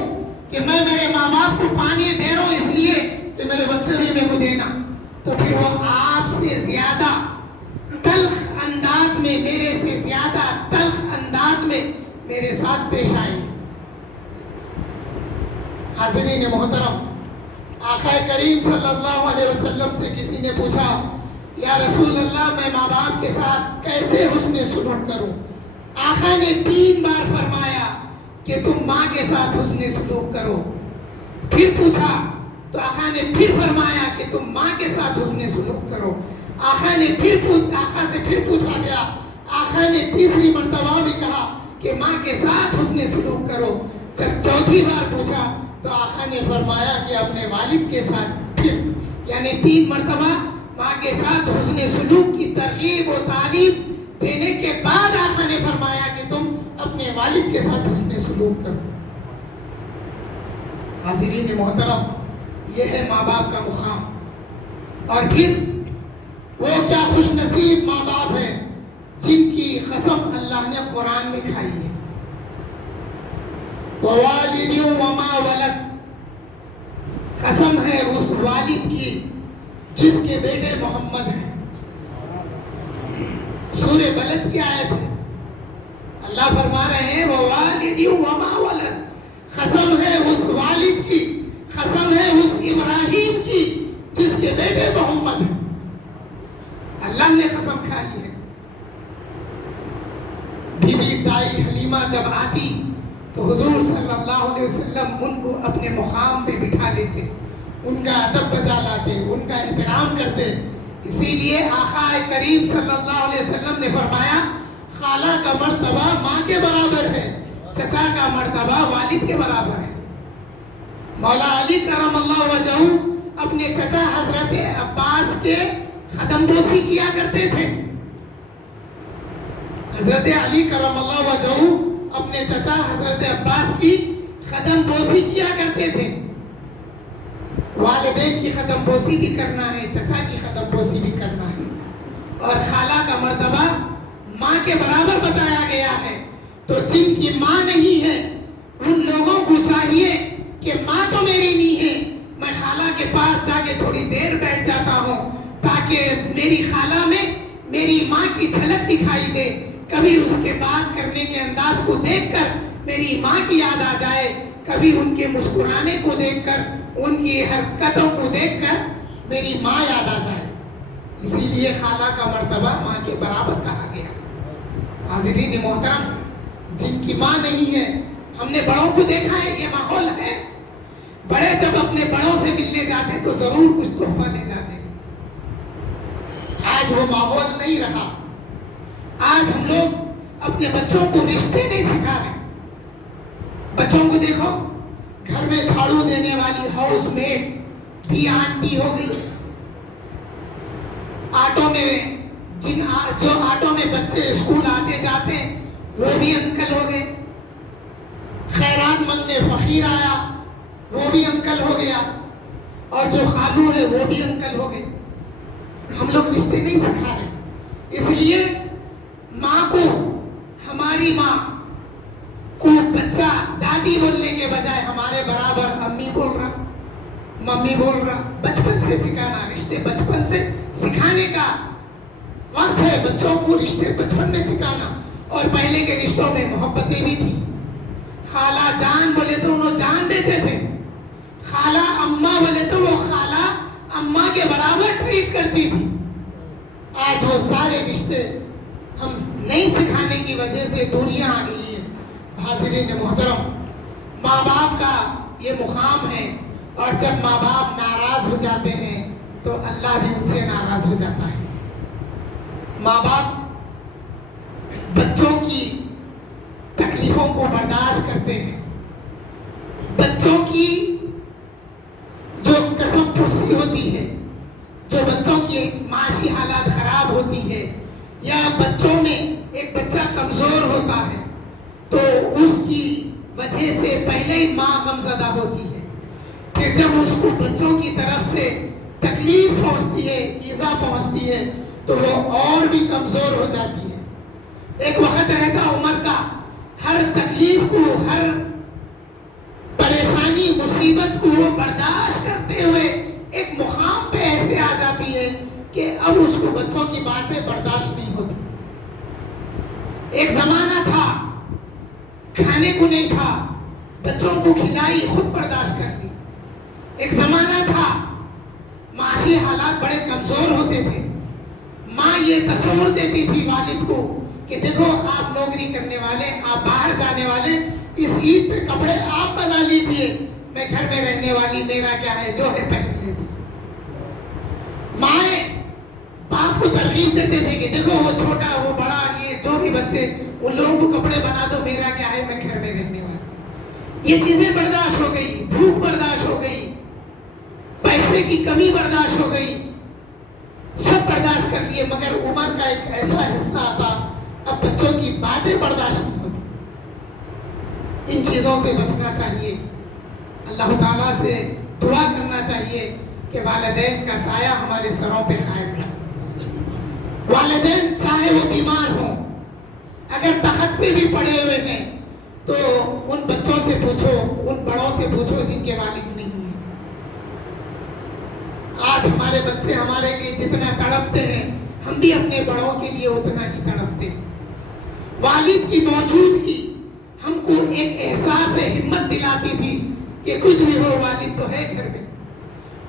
کہ میں میرے ماں باپ کو پانی دے رہا ہوں اس لیے کہ میرے بچے بھی میرے کو دینا, تو پھر وہ آپ سے زیادہ تلخ انداز میں, میرے سے زیادہ تلخ انداز میں میرے ساتھ پیش آئیں گے. حاضرین محترم, آقا کریم صلی اللہ علیہ وسلم سے کسی نے پوچھا, یا رسول اللہ میں ماں باپ کے ساتھ کیسے حسن سلوک کروں؟ آقا نے 3 بار فرمایا کہ تم ماں کے ساتھ حسن سلوک کرو. پھر پوچھا تو آقا نے پھر فرمایا کہ تم ماں کے ساتھ حسن سلوک کرو. آقا سے پھر پوچھا گیا, آقا نے تیسری مرتبہ بھی کہا کہ ماں کے ساتھ حسن سلوک کرو. جب چوتھی بار پوچھا تو آقا نے فرمایا کہ اپنے والد کے ساتھ پھر, یعنی 3 مرتبہ ماں کے ساتھ حسن سلوک کی ترغیب و تعلیم دینے کے بعد آقا نے فرمایا کہ تم اپنے والد کے ساتھ حسن سلوک کرو. حاضرین محترم, یہ ہے ماں باپ کا مقام. اور پھر وہ کیا خوش نصیب ماں باپ ہیں جن کی قسم اللہ نے قرآن میں کھائی ہے, ووالد وما ولد, قسم ہے اس والد کی جس کے بیٹے محمد ہیں. سورہ بلد کی آیت ہے, اللہ فرما رہے ہیں ووالد وما ولد, قسم ہے اس والد کی, قسم ہے اس ابراہیم کی جس کے بیٹے محمد ہیں. اللہ نے قسم کھائی ہے. بی بی دائی حلیمہ جب آتی تو حضور صلی اللہ علیہ وسلم ان کو اپنے مقام پہ بٹھا لیتے, ان کا ادب بجا لاتے, ان کا احترام کرتے. اسی لیے آقا کریم صلی اللہ علیہ وسلم نے فرمایا خالہ کا مرتبہ ماں کے برابر ہے, چچا کا مرتبہ والد کے برابر ہے. مولا علی کرم اللہ وجہہ اپنے چچا حضرت عباس کے قدم بوسی کیا کرتے تھے. حضرت علی کرم اللہ وجہہ اپنے چچا حضرت عباس کی قدم بوسی کیا کرتے تھے. والدین کی قدم بوسی بھی کرنا ہے, چچا کی قدم بوسی بھی کرنا ہے. اور خالہ کا مرتبہ ماں کے برابر بتایا گیا ہے. تو جن کی ماں نہیں ہے ان لوگوں کو چاہیے کہ ماں تو میری نہیں ہے, میں خالہ کے پاس جا کے تھوڑی دیر بیٹھ جاتا ہوں تاکہ میری خالہ میں میری ماں کی جھلک دکھائی دے. کبھی اس کے بات کرنے کے انداز کو دیکھ کر میری ماں کی یاد آ جائے, کبھی ان کے مسکرانے کو دیکھ کر, ان کی حرکتوں کو دیکھ کر میری ماں یاد آ جائے. اسی لیے خالہ کا مرتبہ ماں کے برابر کہا گیا. حاضرین محترم, جن کی ماں نہیں ہے, ہم نے بڑوں کو دیکھا ہے, یہ ماحول ہے. بڑے جب اپنے بڑوں سے ملنے جاتے تو ضرور کچھ تحفہ لے جاتے تھے. آج وہ ماحول نہیں رہا. آج ہم لوگ اپنے بچوں کو رشتے نہیں سکھا رہے. بچوں کو دیکھو, گھر میں جھاڑو دینے والی ہاؤس میٹ بھی آنٹی ہو گئی. آٹو میں جو آٹو میں بچے اسکول آتے جاتے وہ بھی انکل ہو گئے. خیرات مانگنے فقیر آیا وہ بھی انکل ہو گیا. اور جو خالو ہے وہ بھی انکل ہو گئے. ہم لوگ رشتے نہیں سکھا رہے. اس لیے ماں کو, ہماری ماں کو بچہ دادی بولنے کے بجائے ہمارے برابر امی بول رہا, ممی بول رہا. بچپن سے سکھانا, رشتے بچپن سے سکھانے کا وقت ہے. بچوں کو رشتے بچپن میں سکھانا. اور پہلے کے رشتوں میں محبتیں بھی تھی. خالہ جان بولے تو انہوں جان دیتے تھے, خالہ اماں بولے تو وہ خالہ اماں کے برابر ٹریٹ کرتی تھی. آج وہ سارے رشتے نہیں سکھانے کی وجہ سے دوریاں آ گئی ہیں۔ حاضرین محترم، ماں باپ کا یہ مقام ہے، اور جب ماں باپ ناراض ہو جاتے ہیں تو اللہ بھی ان سے ناراض ہو جاتا ہے۔ ماں باپ بچوں کی تکلیفوں کو برداشت کرتے ہیں، بچوں کی جو قسم پرسی ہوتی ہے، جو بچوں کی معاشی حالات خراب ہوتی ہے، یا بچوں میں ایک بچہ کمزور ہوتا ہے تو اس کی وجہ سے پہلے ہی ماں غمزدہ ہوتی ہے، پھر جب اس کو بچوں کی طرف سے تکلیف پہنچتی ہے، ایذا پہنچتی ہے، تو وہ اور بھی کمزور ہو جاتی ہے۔ ایک وقت رہتا عمر کا، ہر تکلیف کو، ہر پریشانی مصیبت کو وہ برداشت کرتے ہوئے ایک مقام پہ ایسے آ جاتی ہے کہ اب اس کو بچوں کی باتیں برداشت نہیں ہوتی۔ ایک زمانہ تھا کھانے کو نہیں تھا، بچوں کو کھلائی، خود برداشت کر لی۔ ایک زمانہ تھا معاشی حالات بڑے کمزور ہوتے تھے، ماں یہ تصور دیتی تھی والد کو کہ دیکھو آپ نوکری کرنے والے، آپ باہر جانے والے، اس عید پہ کپڑے آپ بنا لیجئے، میں گھر میں رہنے والی، میرا کیا ہے، جو ہے پہن لیتی۔ مائیں باپ کو ترغیب دیتے تھے کہ دیکھو وہ چھوٹا، وہ بڑا، یہ جو بھی بچے، ان لوگوں کو کپڑے بنا دو، میرا کیا ہے، میں گھر میں رہنے والا۔ یہ چیزیں برداشت ہو گئی، بھوک برداشت ہو گئی، پیسے کی کمی برداشت ہو گئی، سب برداشت کر لیے، مگر عمر کا ایک ایسا حصہ آتا اب بچوں کی باتیں برداشت نہیں ہوتی۔ ان چیزوں سے بچنا چاہیے، اللہ تعالیٰ سے دعا کرنا چاہیے کہ والدین کا سایہ ہمارے سروں پہ قائم رہے۔ والدین چاہے وہ بیمار ہوں، اگر تخت پہ بھی پڑے ہوئے ہیں تو ان بچوں سے پوچھو، ان بڑوں سے پوچھو جن کے والد نہیں ہیں۔ آج ہمارے بچے ہمارے لیے جتنا تڑپتے ہیں، ہم بھی اپنے بڑوں کے لیے اتنا ہی تڑپتے ہیں۔ والد کی موجودگی ہم کو ایک احساس ہمت دلاتی تھی کہ کچھ بھی ہو والد تو ہے گھر میں،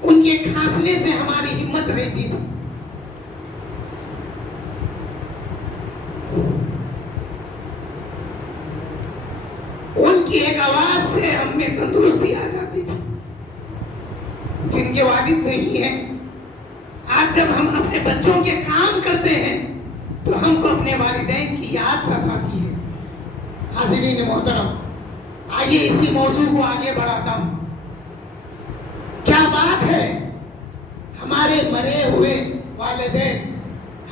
ان کے کھانسنے سے ہماری ہمت رہتی تھی۔ ان کی ایک آواز سے ہم میں تندرستی آ جاتی تھی۔ جن کے والد نہیں ہیں، آج جب ہم اپنے بچوں کے کام کرتے ہیں تو ہم کو اپنے والدین کی یاد ستاتی ہے۔ حاضرین محترم، آئیے اسی موضوع کو آگے بڑھاتا ہوں۔ کیا بات ہے، ہمارے مرے ہوئے والدین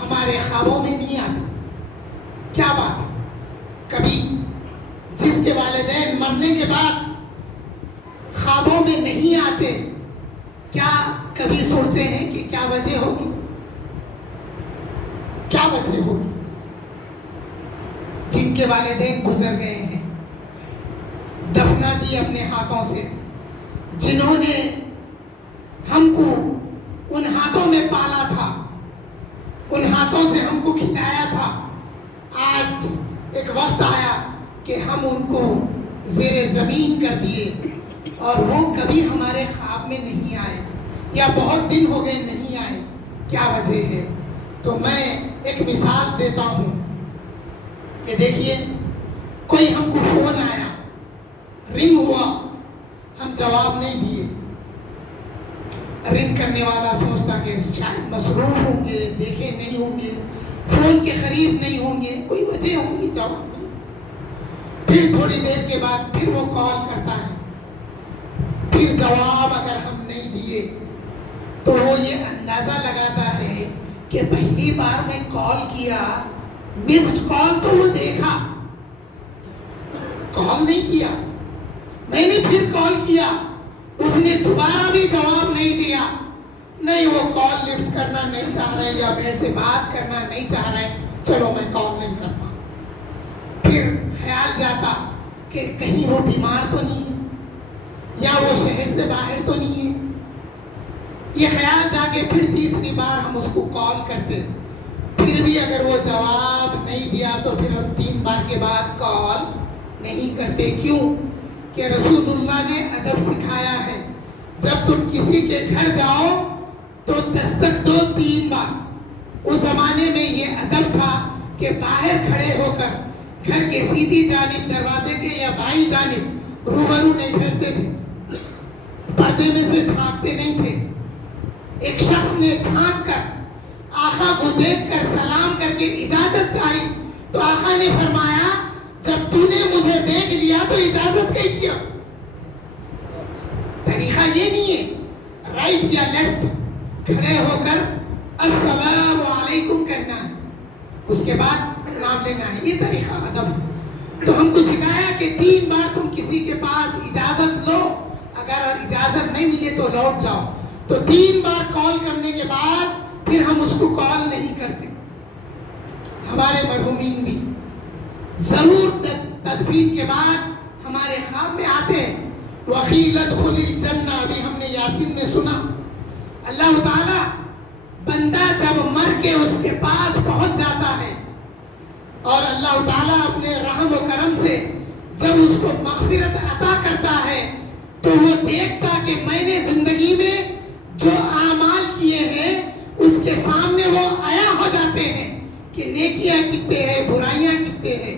ہمارے خوابوں میں نہیں آتے؟ کیا بات ہے؟ کبھی جس کے والدین مرنے کے بعد خوابوں میں نہیں آتے، کیا کبھی سوچے ہیں کہ کیا وجہ ہوگی؟ کیا وجہ ہوگی؟ جن کے والدین گزر گئے ہیں، دفنا دی اپنے ہاتھوں سے، جنہوں نے ہم کو ان ہاتھوں میں پالا تھا، ان ہاتھوں سے ہم کو کھلایا تھا، آج ایک وقت آیا کہ ہم ان کو زیر زمین کر دیے اور وہ کبھی ہمارے خواب میں نہیں آئے، یا بہت دن ہو گئے نہیں آئے۔ کیا وجہ ہے؟ تو میں ایک مثال دیتا ہوں کہ دیکھیے، کوئی ہم کو فون آیا، رنگ ہوا، ہم جواب نہیں دیے، رنگ کرنے والا سوچتا کہ شاید مصروف ہوں گے، دیکھے نہیں ہوں گے، فون کے قریب نہیں ہوں گے، کوئی وجہ ہوں گی، جواب نہیں۔ پھر تھوڑی دیر کے بعد پھر وہ کال کرتا ہے، پھر جواب اگر ہم نہیں دیے تو وہ یہ اندازہ لگاتا ہے کہ پہلی بار میں کال کیا، مسڈ کال تو وہ دیکھا، کال نہیں کیا، میں نے پھر کال کیا، اس نے دوبارہ بھی جواب نہیں دیا، نہیں وہ کال لفٹ کرنا نہیں چاہ رہے یا میرے سے بات کرنا نہیں چاہ رہے، چلو میں کال نہیں کرتا۔ پھر خیال جاتا کہ کہیں وہ بیمار تو نہیں ہے، یا وہ شہر سے باہر تو نہیں ہے، یہ خیال جا کے پھر تیسری بار ہم اس کو کال کرتے، پھر بھی اگر وہ جواب نہیں دیا تو پھر ہم 3 بار کے بعد کال نہیں کرتے۔ کیوں؟ کہ رسول اللہ نے ادب سکھایا ہے، جب تم کسی کے گھر جاؤ تو دستک دو 3 بار۔ اس زمانے میں یہ ادب تھا کہ باہر کھڑے ہو کر گھر کے سیدھی جانب دروازے کے یا بائیں جانب روبرو نہیں پھیرتے تھے، پردے میں سے جھانکتے نہیں تھے. ایک شخص نے جھانک کر آقا کو دیکھ کر سلام کر کے اجازت چاہی تو آقا نے فرمایا جب تو نے مجھے دیکھ لیا تو اجازت کیا کیا. طریقہ یہ نہیں ہے رائٹ یا لیفٹ کھڑے ہو کر السلام علیکم کہنا ہے، اس کے بعد نام لینا ہے، یہ طریقہ ادب ہے. تو ہم کو سکھایا کہ 3 بار تم کسی کے پاس اجازت لو، اگر اجازت نہیں ملے تو لوٹ جاؤ. تو 3 بار کال کرنے کے بعد پھر ہم اس کو کال نہیں کرتے. ہمارے مرحومین بھی ضرور تدفین کے بعد ہمارے خواب میں آتے ہیں. وَقِيلَ ادْخُلِ الْجَنَّةَ، ابھی ہم نے یاسین میں سنا. اللہ تعالیٰ بندہ جب مر کے اس کے پاس پہنچ جاتا ہے اور اللہ تعالیٰ اپنے رحم و کرم سے جب اس کو مغفرت عطا کرتا ہے تو وہ دیکھتا کہ میں نے زندگی میں جو اعمال کیے ہیں اس کے سامنے وہ آیا ہو جاتے ہیں کہ نیکیاں کتنے ہیں، برائیاں کتنے ہیں.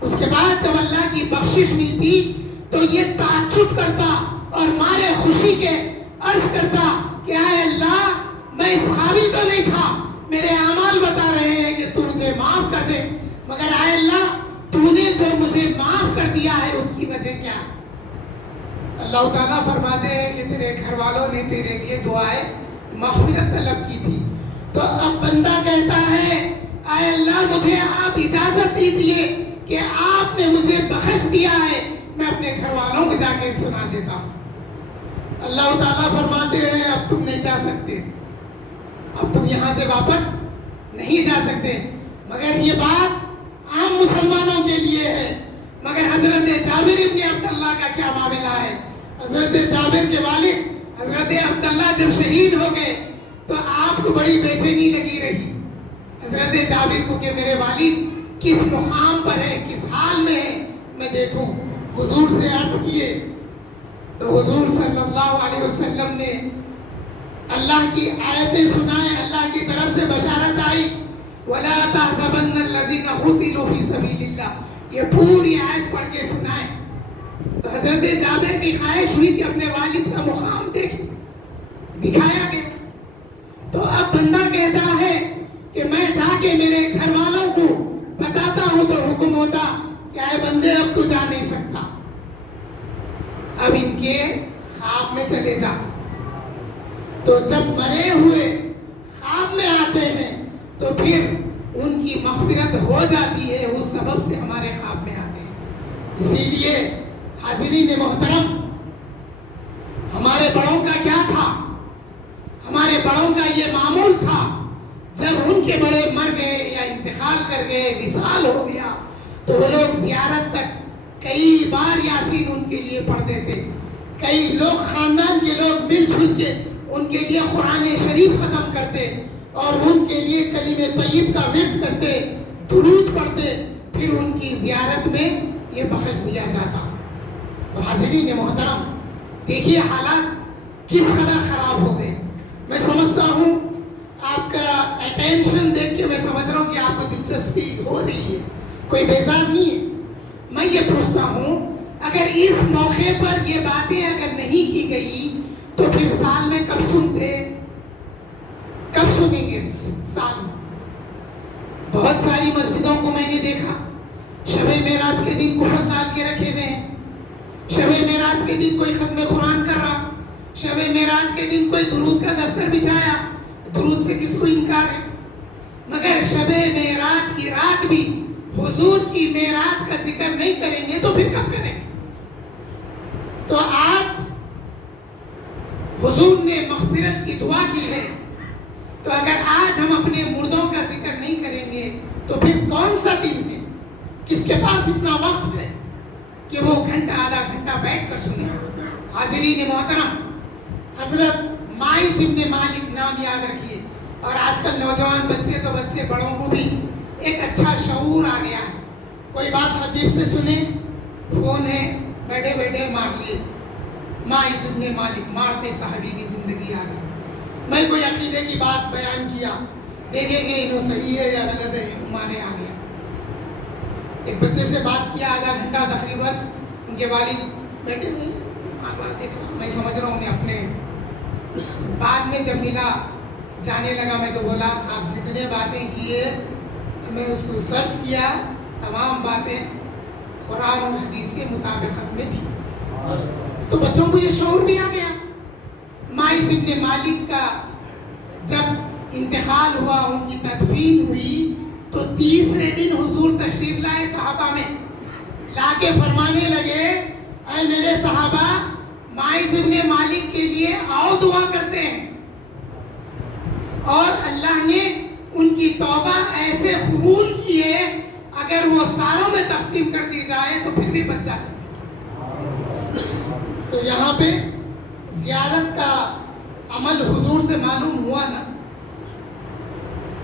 اس کے بعد جب اللہ کی بخشش ملتی تو یہ تعجب کرتا اور مارے خوشی کے عرض کرتا کہ اے اللہ میں اس قابل تو نہیں تھا، میرے اعمال بتا رہے ہیں کہ تو مجھے معاف کر دے، مگر اے اللہ تو نے جو مجھے معاف کر دیا ہے اس کی وجہ کیا ہے؟ اللہ تعالیٰ فرماتے ہیں کہ تیرے گھر والوں نے تیرے لیے دعائیں مغفرت طلب کی تھی. تو اب بندہ کہتا ہے اے اللہ مجھے آپ اجازت دیجئے کہ آپ نے مجھے بخش دیا ہے، میں اپنے گھر والوں کو جا کے سنا دیتا ہوں. اللہ تعالیٰ فرماتے ہیں اب تم نہیں جا سکتے، اب تم یہاں سے واپس نہیں جا سکتے. مگر یہ بات عام مسلمانوں کے لیے ہے، مگر حضرت جابر ابن عبداللہ کا کیا معاملہ ہے؟ حضرت جابر کے والد حضرت عبداللہ جب شہید ہو گئے تو آپ کو بڑی بے چینی لگی رہی حضرت جابر کو کہ میرے والد کس مقام پر ہے، کس حال میں ہے، میں دیکھوں. حضور سے عرض کیے تو حضور صلی اللہ علیہ وسلم نے اللہ کی آیتیں سنائیں، اللہ کی طرف سے بشارت آئی وَلَا تَحْسَبَنَّ الَّذِينَ قُتِلُوا فِي سَبِيلِ اللَّهِ، یہ پوری آیت پڑھ کے سنائیں. تو حضرت جابر کی خواہش ہوئی کہ اپنے والد کا مقام دیکھیں، دکھایا گیا. تو اب بندہ کہتا ہے کہ میں جا کے میرے گھر والوں کو بتاتا ہوں تو حکم ہوتا کہ اے بندے اب تو جا نہیں سکتا، اب ان کے خواب میں چلے جا. تو جب مرے ہوئے خواب میں آتے ہیں تو پھر ان کی مغفرت ہو جاتی ہے، اس سبب سے ہمارے خواب میں آتے ہیں. اسی لیے حاضرین محترم، ہمارے بڑوں کا کیا تھا؟ ہمارے بڑوں کا یہ معمول تھا جب ان کے بڑے مر گئے یا انتقال کر گئے، وصال ہو گیا، تو وہ لوگ زیارت تک کئی بار یاسین ان کے لیے پڑھتے تھے. کئی لوگ خاندان کے لوگ مل جل کے ان کے لیے قرآن شریف ختم کرتے اور ان کے لیے کلمہ طیب کا ورد کرتے، درود پڑھتے، پھر ان کی زیارت میں یہ بخش دیا جاتا. تو حاضرین محترم دیکھیے حالات کس قدر خراب ہو گئے. میں سمجھتا ہوں آپ کا اٹینشن دیکھ کے میں سمجھ رہا ہوں کہ آپ کو دلچسپی ہو رہی ہے، کوئی بیزار نہیں ہے. میں یہ پوچھتا ہوں اگر اس موقع پر یہ باتیں اگر نہیں کی گئی تو پھر سال میں کب سنتے، کب سنیں گے؟ سال میں بہت ساری مسجدوں کو میں نے دیکھا شب معراج کے دن کفر ڈال کے رکھے ہوئے ہیں. شب معراج کے دن کوئی ختم قرآن کر رہا، شب معراج کے دن کوئی درود کا دستر بچھایا. درود سے کس کو انکار ہے؟ مگر شب معراج کی رات بھی حضور کی معراج کا ذکر نہیں کریں گے تو پھر کب کریں گے؟ تو آج حضور نے مغفرت کی دعا کی ہے، تو اگر آج ہم اپنے مردوں کا ذکر نہیں کریں گے تو پھر کون سا دن ہے؟ کس کے پاس اتنا وقت ہے کہ وہ گھنٹہ آدھا گھنٹہ بیٹھ کر سنے؟ حاضرین محترم، حضرت ماعز ابن مالک نام یاد رکھیے. اور آج کل نوجوان بچے تو بچے بڑوں کو بھی ایک اچھا شعور آ گیا ہے. کوئی بات خطیب سے سنے، فون ہے، بیٹھے بیٹھے مار لیے. ماعز ابن مالک مارتے صحابی کی زندگی آ گئی. میں کوئی عقیدے کی بات بیان کیا، دیکھیں گے انہوں صحیح ہے یا غلط ہے، مارے آ گیا. ایک بچے سے بات کیا آدھا گھنٹہ تقریباً، ان کے والد بیٹے میں دیکھ رہا، میں سمجھ رہا ہوں انہیں اپنے. بعد میں جب ملا جانے لگا میں تو بولا آپ جتنے باتیں کیے میں اس کو سرچ کیا، تمام باتیں قرآن اور حدیث کے مطابقت میں تھی. تو بچوں کو یہ شعور بھی آ گیا. ماعز ابن مالک کا جب انتقال ہوا، ان کی تدفین ہوئی، تو تیسرے دن حضور تشریف لائے صحابہ میں، لا کے فرمانے لگے اے میرے صحابہ، ماعز ابن مالک کے لیے آؤ دعا کرتے ہیں. اور اللہ نے ان کی توبہ ایسے قبول کی ہے، اگر وہ ساروں میں تقسیم کر دی جائے تو پھر بھی بچ جاتی تھی. تو یہاں پہ زیارت کا عمل حضور سے معلوم ہوا نا.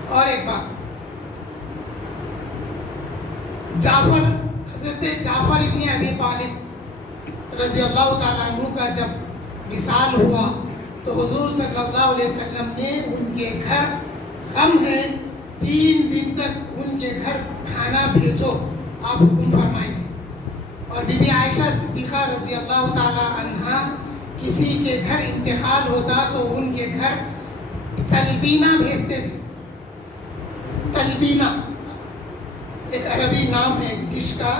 اور ایک بات، حضرت جعفر ابن ابی طالب رضی اللہ تعالیٰ عنہ کا جب وصال ہوا تو حضور صلی اللہ علیہ وسلم نے ان کے گھر غم ہے 3 دن تک ان کے گھر کھانا بھیجو آپ حکم فرمائے تھے. اور بی بی عائشہ صدیقہ رضی اللہ تعالیٰ عنہا کسی کے گھر انتقال ہوتا تو ان کے گھر تلبینہ بھیجتے تھے. تلبینہ ایک عربی نام ہے ڈش کا،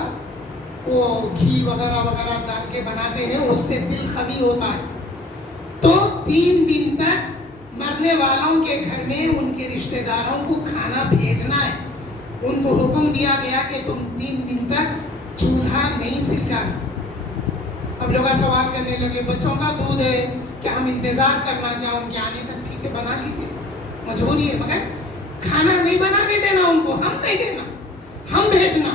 وہ گھی وغیرہ وغیرہ ڈال کے بناتے ہیں، اس سے دل خوی ہوتا ہے. تو 3 دن تک مرنے والوں کے گھر میں ان کے رشتہ داروں کو کھانا بھیجنا ہے. ان کو حکم دیا گیا کہ تم 3 دن تک چولہا نہیں سلگانا. اب لوگ سوال کرنے لگے بچوں کا دودھ ہے کیا ہم انتظار کرنا کیا ان کے آنے تک؟ ٹھیک ہے بنا لیجیے، مجبوری ہے، مگر کھانا نہیں بنانے دینا ان کو، ہم نہیں دینا، ہم بھیجنا.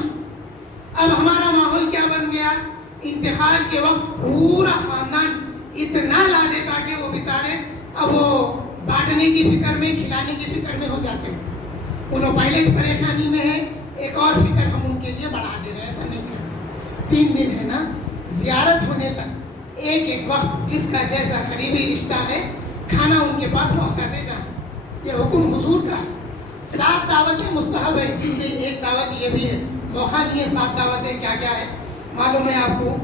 اب ہمارا ماحول کیا بن گیا؟ انتقال کے وقت پورا خاندان اتنا لا دیتا کہ وہ بیچارے اب وہ بانٹنے کی فکر میں، کھلانے کی فکر میں ہو جاتے ہیں. انہوں پہلے پریشانی میں ہے، ایک اور فکر ہم ان کے لیے بڑھا دے رہے ہیں. ایسا نہیں کرنا. 3 دن ہے نا، زیارت ہونے تک ایک وقت جس کا جیسا قریبی رشتہ ہے کھانا ان کے پاس پہنچاتے جائیں. یہ حکم حضور کا. 7 دعوتیں مستحب ہے، جن میں ایک دعوت یہ بھی ہے، موقع نہیں ہے 7 دعوتیں کیا کیا ہے معلوم ہے آپ کو.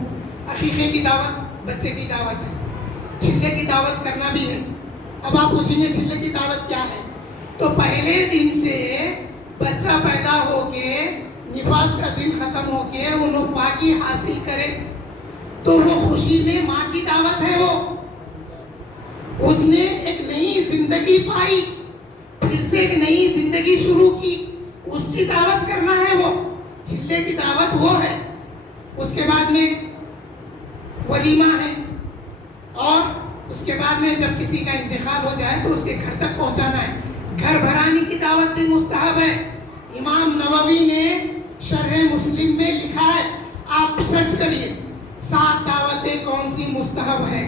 عقیقے کی دعوت بچے کی دعوت ہے، چھلے کی دعوت کرنا بھی ہے. اب آپ پوچھیں گے چھلے کی دعوت کیا ہے؟ تو پہلے دن سے بچہ پیدا ہو کے نفاس کا دن ختم ہو کے انہوں پاکی حاصل کرے تو وہ خوشی میں ماں کی دعوت ہے. وہ اس نے ایک نئی زندگی پائی، پھر سے ایک نئی زندگی شروع کی، اس کی دعوت کرنا ہے. وہ چھلے کی دعوت وہ ہے. اس کے بعد میں ولیمہ ہے، اور اس کے بعد میں جب کسی کا انتقال ہو جائے تو اس کے گھر تک پہنچانا ہے. گھر بھرانے کی دعوت بھی مستحب ہے. امام نووی نے شرح مسلم میں لکھا ہے، آپ سرچ کریے 7 دعوتیں کون سی مستحب ہے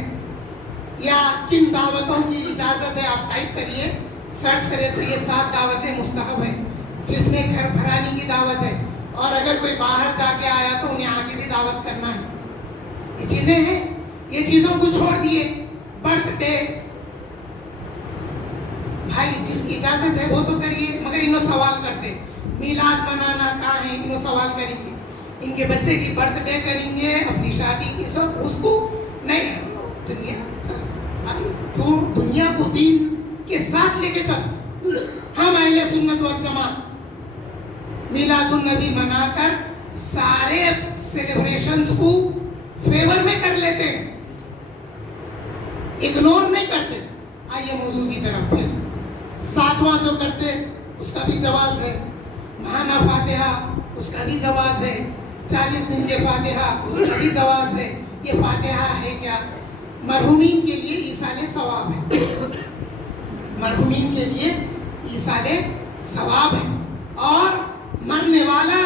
یا کن دعوتوں کی اجازت ہے. آپ ٹائپ کریے، سرچ کرے تو یہ 7 دعوتیں مستحب ہیں جس میں گھر بھرانے کی دعوت ہے. اور اگر کوئی باہر جا کے آیا تو انہیں آگے بھی دعوت کرنا ہے. یہ چیزیں ہیں. یہ چیزوں کو چھوڑ دیے. برتھ ڈے بھائی جس کی اجازت ہے وہ تو کریے، مگر انہوں سوال کرتے میلاد منانا کہاں ہے، انہوں سوال کریں گے. ان کے بچے کی برتھ ڈے کریں گے، اپنی شادی کی سب اس کو نہیں. دنیا کو دین کے ساتھ لے کے چل. ہم اہل سنت والجماعت میلاد النبی منا کر سارے سیلیبریشنز کو فیور میں کر لیتے ہیں، اگنور نہیں کرتے. آئیے موضوع کی طرف. پھر 7واں جو کرتے اس کا بھی جواز ہے، ماہانہ فاتحہ اس کا بھی جواز ہے، 40 دن کے فاتحہ اس کا بھی جواز ہے. یہ فاتحہ ہے کیا؟ مرحومین کے لیے ایصال ثواب ہے. مرحومین کے لیے ایصال ثواب ہے. اور مرنے والا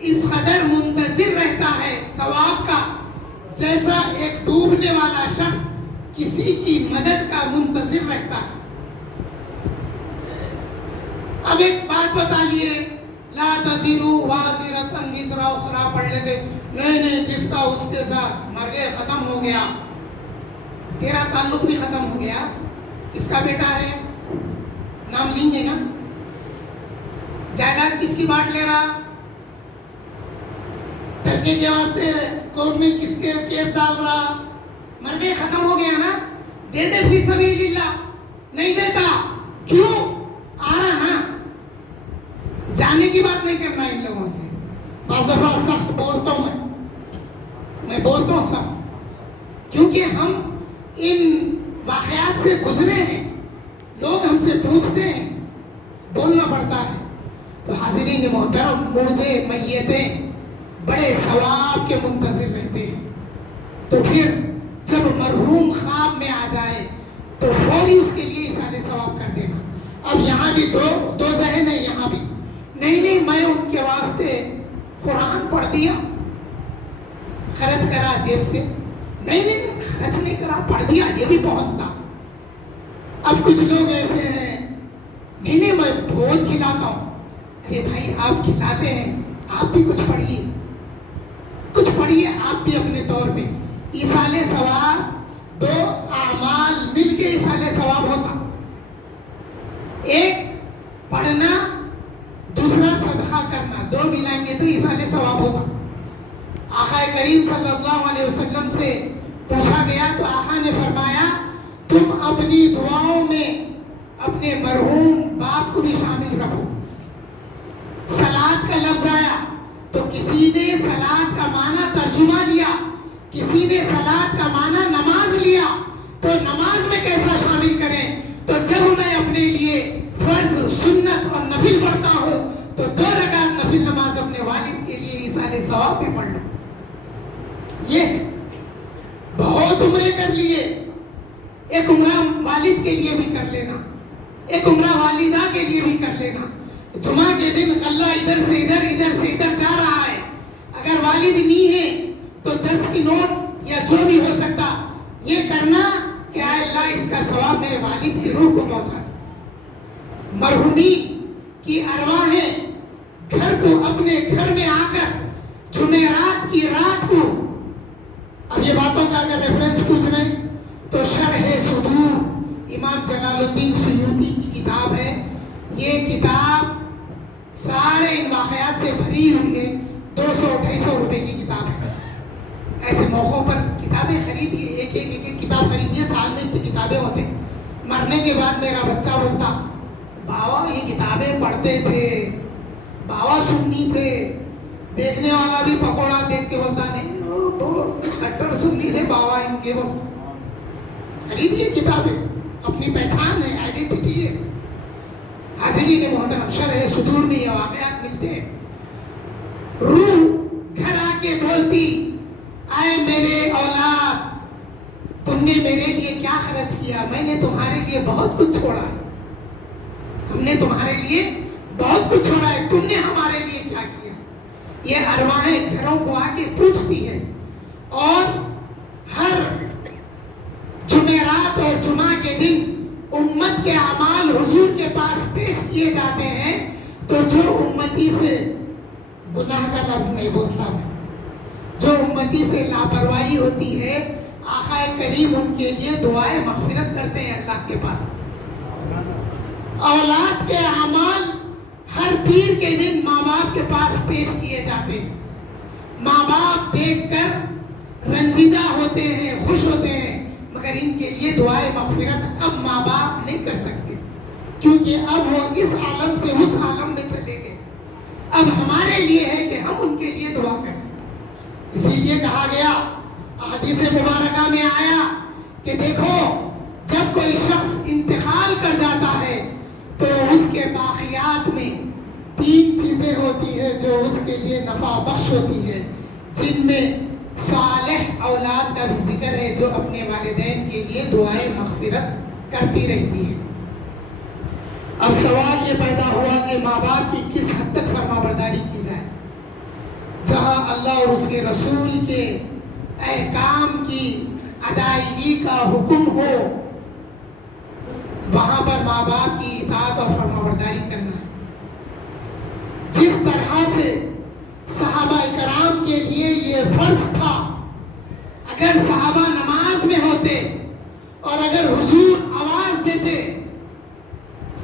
اس قدر منتظر رہتا ہے ثواب کا جیسا ایک ڈوبنے والا شخص کسی کی مدد کا منتظر رہتا ہے. اب ایک بات بتا لیے، لا تزرو وازرۃ وزر اخری پڑھ لیتے. نہیں جس کا اس کے ساتھ مر گئے، ختم ہو گیا، تیرا تعلق بھی ختم ہو گیا. اس کا بیٹا ہے، نام لیں گے نا. جائیداد کس کی بانٹ لے رہا؟ دھرکے کے واسطے کورٹ میں کس کے کیس ڈال رہا، مر گئے، ختم ہو گیا نا، دے دے فی سبیل اللہ، نہیں دیتا کیوں؟ آ رہا نا، جاننے کی بات نہیں کرنا ان لوگوں سے۔ بعض دفعہ سخت بولتا ہوں میں بولتا ہوں سخت، کیونکہ ہم ان واقعات سے گزرے ہیں، لوگ ہم سے پوچھتے ہیں، بولنا پڑتا ہے۔ تو حاضرین محترم، مردے میتیں بڑے ثواب کے منتظر رہتے ہیں، تو پھر جب مرحوم خواب میں آ جائے تو فوری اس کے لیے ایصال ثواب کر دینا۔ اب یہاں بھی دو ذہن ہے، یہاں بھی نہیں میں ان کے واسطے قرآن پڑھ دیا، خرچ کرا جیب سے، نہیں خرچ نہیں کرا، پڑھ دیا، یہ بھی پہنچتا۔ اب کچھ لوگ ایسے ہیں، نہیں میں بہت کھلاتا ہوں، ارے بھائی آپ کھلاتے ہیں، آپ بھی کچھ پڑھیے آپ بھی اپنے طور پہ۔ ایصال ثواب، دو اعمال مل کے ایصال ثواب ہوتا، ایک پڑھنا، دوسرا صدقہ کرنا، دو ملائیں گے تو ایصال ثواب ہوتا۔ آقا کریم صلی اللہ علیہ وسلم سے پوچھا گیا تو آقا نے فرمایا تم اپنی دعاؤں میں اپنے مرحوم باپ کو بھی شامل رکھو۔ صلاۃ کا لفظ آیا تو کسی نے صلاۃ کا معنی ترجمہ لیا، کسی نے صلاۃ کا معنی نماز لیا، تو نماز میں کیسا شامل کریں؟ تو جب میں اپنے لیے فرض، سنت اور نفل پڑھتا ہوں تو 2 رکعت نفل نماز اپنے والد کے لیے ایصال ثواب بھی پڑھ لوں۔ یہ ہے، بہت عمرے کر لیے، ایک عمرہ والد کے لیے بھی کر لینا، ایک عمرہ والدہ کے لیے بھی کر لینا۔ جمعہ کے دن غلہ ادھر سے ادھر، ادھر سے ادھر جا رہا ہے، اگر والد نہیں ہے تو 10 کی نوٹ یا جو بھی ہو سکتا یہ کرنا کہ اے اللہ اس کا ثواب میرے والد کی روح کو پہنچا دے۔ مرحومی کی ارواحیں گھر کو، اپنے گھر میں آ کر جمعرات کی رات کو، اب یہ باتوں کا اگر ریفرنس پوچھ رہے ہیں تو شرح صدور امام جلال الدین سیوطی کی کتاب ہے، یہ کتاب سارے ان واقعات سے بھری ہوئی ہے، 200-250 روپے کی کتاب ہے۔ ایسے موقعوں پر کتابیں خریدیے، ایک کتاب خریدیے، سال میں اتنی کتابیں ہوتے۔ مرنے کے بعد میرا بچہ بولتا بابا یہ کتابیں پڑھتے تھے، بابا سنی تھے، دیکھنے والا بھی پکوڑا دیکھ کے بولتا نہیں کٹر سنی تھے بابا ان کے، خریدیے کتابیں، اپنی پہچان ہے، آئیڈینٹی ہے۔ حاضرین محترم، شرح صدور میں یہ واقعات ملتے ہیں۔ روح گھر آ کے بولتی اے میرے اولاد، تم نے میرے لیے کیا خرچ کیا؟ میں نے تمہارے لیے بہت کچھ چھوڑا ہے، ہم نے تمہارے لیے بہت کچھ چھوڑا ہے، تم نے ہمارے لیے کیا کیا؟ یہ ارواحیں گھروں کو آ کے پوچھتی ہے، اور ہر جمعرات اور جمعہ کے دن امت کے اعمال حضور کے پاس پیش کیے جاتے ہیں، تو جو امتی سے گناہ کا لفظ نہیں بولتا میں، جو امتی سے لاپرواہی ہوتی ہے، آقا کریم ان کے لیے دعائیں مغفرت کرتے ہیں اللہ کے پاس۔ اولاد کے اعمال ہر پیر کے دن ماں باپ کے پاس پیش کیے جاتے ہیں، ماں باپ دیکھ کر رنجیدہ ہوتے ہیں، خوش ہوتے ہیں، مگر ان کے لیے دعائیں مغفرت اب ماں باپ نہیں کر سکتے، کیونکہ اب وہ اس عالم سے اس عالم میں چلے گئے۔ اب ہمارے لیے ہے کہ ہم ان کے لیے دعا کریں۔ اسی لیے کہا گیا، حدیث مبارکہ میں آیا کہ دیکھو جب کوئی شخص انتقال کر جاتا ہے تو اس کے باقیات میں 3 چیزیں ہوتی ہے جو اس کے لیے نفع بخش ہوتی ہے، جن میں صالح اولاد کا بھی ذکر ہے جو اپنے والدین کے لیے دعائیں مغفرت کرتی رہتی ہے۔ اب سوال یہ پیدا ہوا کہ ماں باپ کی کس حد تک فرما برداری کی جائے؟ جہاں اللہ اور اس کے رسول کے احکام کی ادائیگی کا حکم ہو، وہاں پر ماں باپ کی اطاعت اور فرما برداری کرنا ہے۔ جس طرح سے صحابہ کرام کے لیے یہ فرض تھا، اگر صحابہ نماز میں ہوتے اور اگر حضور آواز دیتے،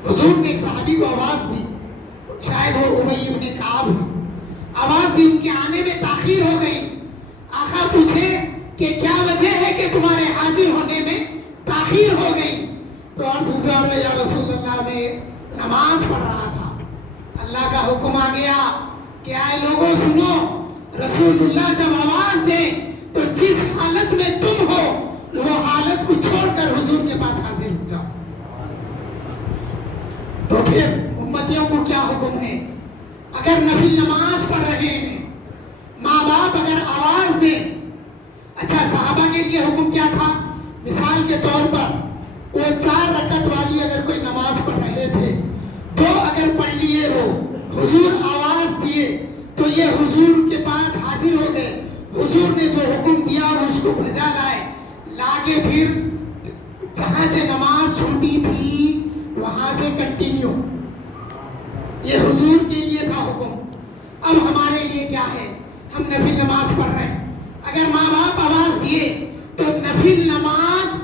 حضور نے ایک صحابی کو آواز دی، شاید وہ ابی ابن کعب ہے، آواز دی، ان کے آنے میں تاخیر ہو تاخیر ہو گئی تو عرض گزار یا رسول اللہ میں نماز پڑھ رہا تھا، اللہ کا حکم آ گیا کہ آئے لوگوں سنو، رسول اللہ جب آواز دیں تو جس حالت میں تم ہو وہ حالت کو چھوڑ کر حضور کے پاس حاضر ہو جاؤ۔ تو پھر امتیوں کو کیا حکم ہے؟ اگر نفل نماز پڑھ رہے ہیں، ماں باپ اگر آواز دیں، اچھا صحابہ کے لیے حکم کیا تھا؟ مثال کے طور پر وہ 4 رکعت والی اگر کوئی نماز پڑھ رہے تھے، 2 اگر پڑھ لیے ہو، حضور آواز دیے تو یہ حضور کے پاس حاضر ہو گئے، حضور نے جو حکم دیا اور اس کو بھجا لائے، لاگے پھر جہاں سے نماز چھوٹی تھی وہاں سے کنٹینیو۔ یہ حضور کے لیے تھا حکم۔ اب ہمارے لیے کیا ہے؟ ہم نفل نماز پڑھ رہے ہیں، اگر ماں باپ آواز دیے تو نفل نماز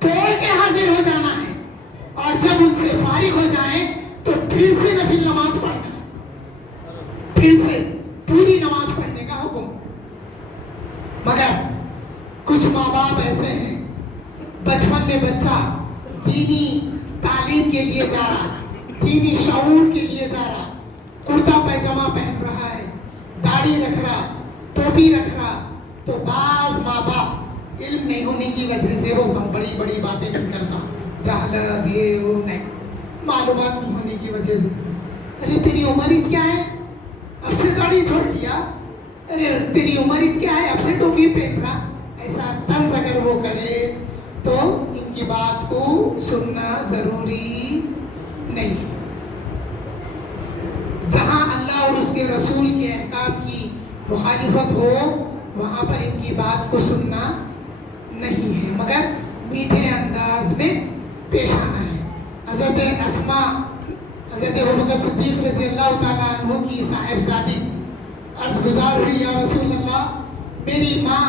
توڑ کے حاضر ہو جانا ہے، اور جب ان سے فارغ ہو جائیں تو پھر سے نفل نماز پڑھنا ہے، پھر سے پوری نماز پڑھنے کا حکم۔ مگر کچھ ماں باپ ایسے ہیں، بچپن میں بچہ دینی تعلیم کے لیے جا رہا، دینی شعور کے لیے جا رہا، کرتا پیجامہ پہن رہا ہے، داڑھی رکھ رہا، ٹوپی رکھ رہا، تو بعض ماں باپ علم نہیں ہونے کی وجہ سے، بولتا ہوں بڑی بڑی باتیں نہیں کرتا، جہالت یہ وہ نہیں، معلومات نہیں ہونے کی وجہ سے، ارے تیری عمر کیا ہے اب سے داڑھی چھوڑ دیا، ارے تیری عمر کیا ہے اب سے ٹوپی پہن رہا، ایسا طنز اگر وہ کرے تو ان کی بات کو سننا ضروری نہیں۔ جہاں اللہ اور اس کے رسول کے احکام کی مخالفت ہو وہاں پر ان کی بات کو سننا نہیں ہے، مگر میٹھے انداز میں پیش آنا ہے۔ حضرت اسماء، حضرت ابوبکر صدیق رضی اللہ تعالیٰ عنہ کی صاحبزادی عرض گزار ہوئی، یا رسول اللہ میری ماں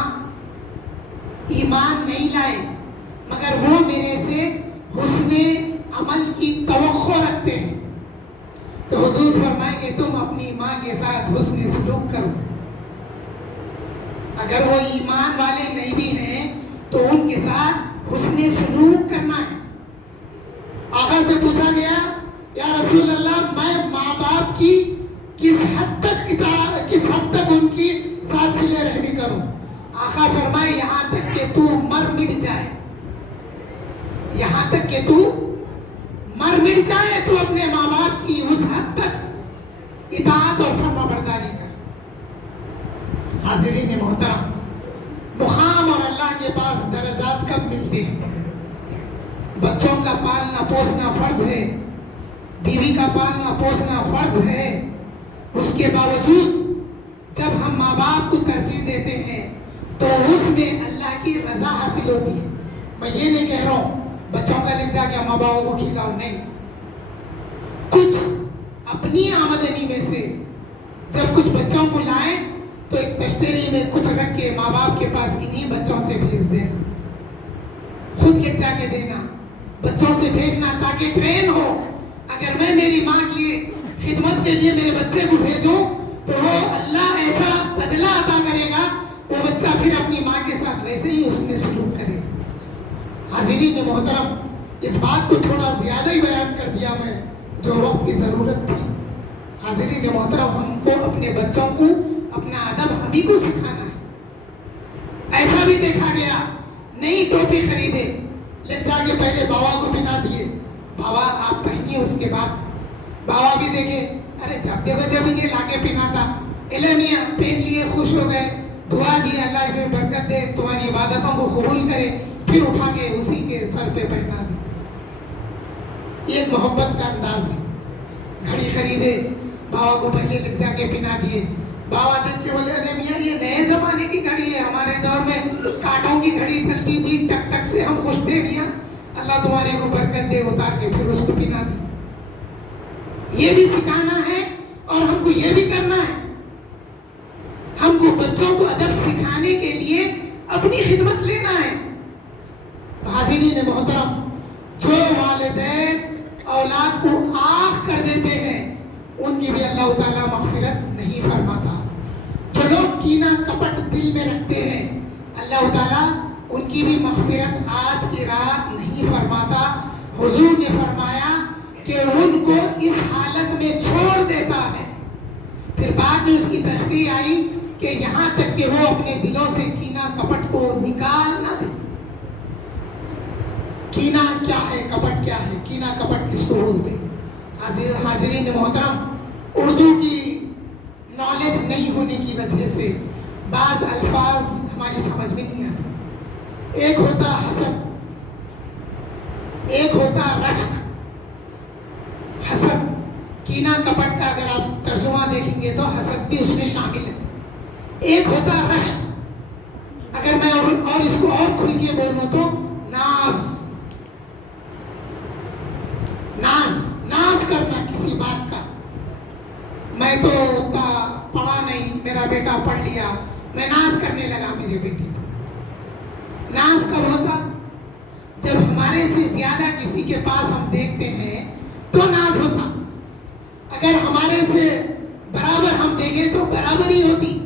ایمان نہیں لائے مگر وہ میرے سے حسن عمل کی توقع رکھتے ہیں، تو حضور فرمائیں کہ تم اپنی ماں کے ساتھ حسن سلوک کرو، اگر وہ ایمان والے نہیں بھی ہیں تو ان کے ساتھ حسن سلوک کرنا ہے۔ آقا سے پوچھا گیا یا رسول اللہ میں ماں باپ کی کس حد تک ان کی ساتھ صلہ رحمی کروں؟ آقا فرمائے یہاں تک کہ تو مر مٹ جائے، یہاں تک کہ تو مر مٹ جائے تو اپنے ماں باپ کی اس حد تک اطاعت اور فرما برداری کر۔ حاضرین محترم، مقام اور اللہ کے پاس درجات کب ملتے ہیں؟ بچوں کا پالنا پوسنا فرض ہے، بیوی کا پالنا پوسنا فرض ہے، اس کے باوجود جب ہم ماں باپ کو ترجیح دیتے ہیں تو اس میں اللہ کی رضا حاصل ہوتی ہے۔ میں یہ نہیں کہہ رہا ہوں بچوں کا لے جا کے ماں باپ کو کھلاؤ، نہیں، کچھ اپنی آمدنی میں سے جب کچھ بچوں کو لائیں تو ایک تشتری میں کچھ رکھ کے ماں باپ کے پاس انہی بچوں سے بھیج دینا، خود لے جا کے دینا، بچوں سے بھیجنا تاکہ ٹرین ہو۔ اگر میں میری ماں کی خدمت کے لیے میرے بچے کو بھیجوں تو وہ اللہ ایسا بدلہ عطا کرے گا، وہ بچہ پھر اپنی ماں کے ساتھ ویسے ہی اس میں سلوک کرے گا۔ حاضرین محترم، اس بات کو تھوڑا زیادہ ہی بیان کر دیا میں جو وقت کی ضرورت تھی۔ حاضرین محترم، ہم کو اپنے بچوں کو اپنا ادب ہم ہی کو سکھانا ہے۔ ایسا بھی دیکھا گیا نئی ٹوپی خریدے، لے جا کے پہلے بابا کو پہنا دیے، بابا آپ پہنیے، اس کے بعد بابا بھی دیکھے، ارے جب دیکھو جب انہیں لا کے پہناتا، میاں پہن لیے، خوش ہو گئے، دعا دی اللہ اسے برکت دے، تمہاری عبادتوں کو قبول کرے، پھر اٹھا کے اسی کے سر پہ پہنا دی۔ یہ محبت کا انداز ہے۔ گھڑی خریدے، بابا کو پہلے لے جا کے پہنا دیے، بابا دیکھ کے بولے ارے میاں یہ نئے زمانے کی گھڑی ہے، ہمارے دور میں کانٹوں کی گھڑی چلتی تھی، ٹک ٹک سے ہم خوش تھے میاں، اللہ تمہارے کو برکت دے، اتار کے پھر اس کو پہنا دی۔ یہ بھی سکھانا ہے اور ہم کو یہ بھی کرنا ہے، ہم کو بچوں کو ادب سکھانے کے لیے اپنی خدمت لینا ہے۔ حاضرین محترم، جو والدین اولاد کو آنکھ کر دیتے ہیں ان کی بھی اللہ تعالیٰ مغفرت نہیں فرماتا۔ جو لوگ کینہ کپٹ دل میں رکھتے ہیں اللہ تعالیٰ ان کی بھی مغفرت آج کی رات نہیں فرماتا. حضور نے فرمایا کہ ان کو اس حالت میں چھوڑ دیتا ہے. پھر بعد میں اس کی تشریح آئی کہ یہاں تک کہ وہ اپنے دلوں سے کینہ کپٹ کو نکال نہ دے. کینہ کیا ہے، کپٹ کیا ہے؟ کینہ کپٹ کس کو بولتے؟ حاضرین محترم، اردو کی نالج نہیں ہونے کی وجہ سے بعض الفاظ ہماری سمجھ میں نہیں آتے. ایک ہوتا حسد، ایک ہوتا رشک. حسد، کینہ کپٹ کا اگر آپ ترجمہ دیکھیں گے تو حسد بھی اس میں شامل ہے. ایک ہوتا رشک، اگر میں اور اس کو اور کھل کے بولوں تو ناز. ناز کرنا کسی بات کا. میں تو پڑھا نہیں، میرا بیٹا پڑھ لیا، میں ناز کرنے لگا میرے بیٹی پر. ناز کب ہوتا؟ جب ہمارے سے زیادہ کسی کے پاس ہم دیکھتے ہیں تو ناز ہوتا. اگر ہمارے سے برابر ہم دیکھیں تو برابری ہوتی،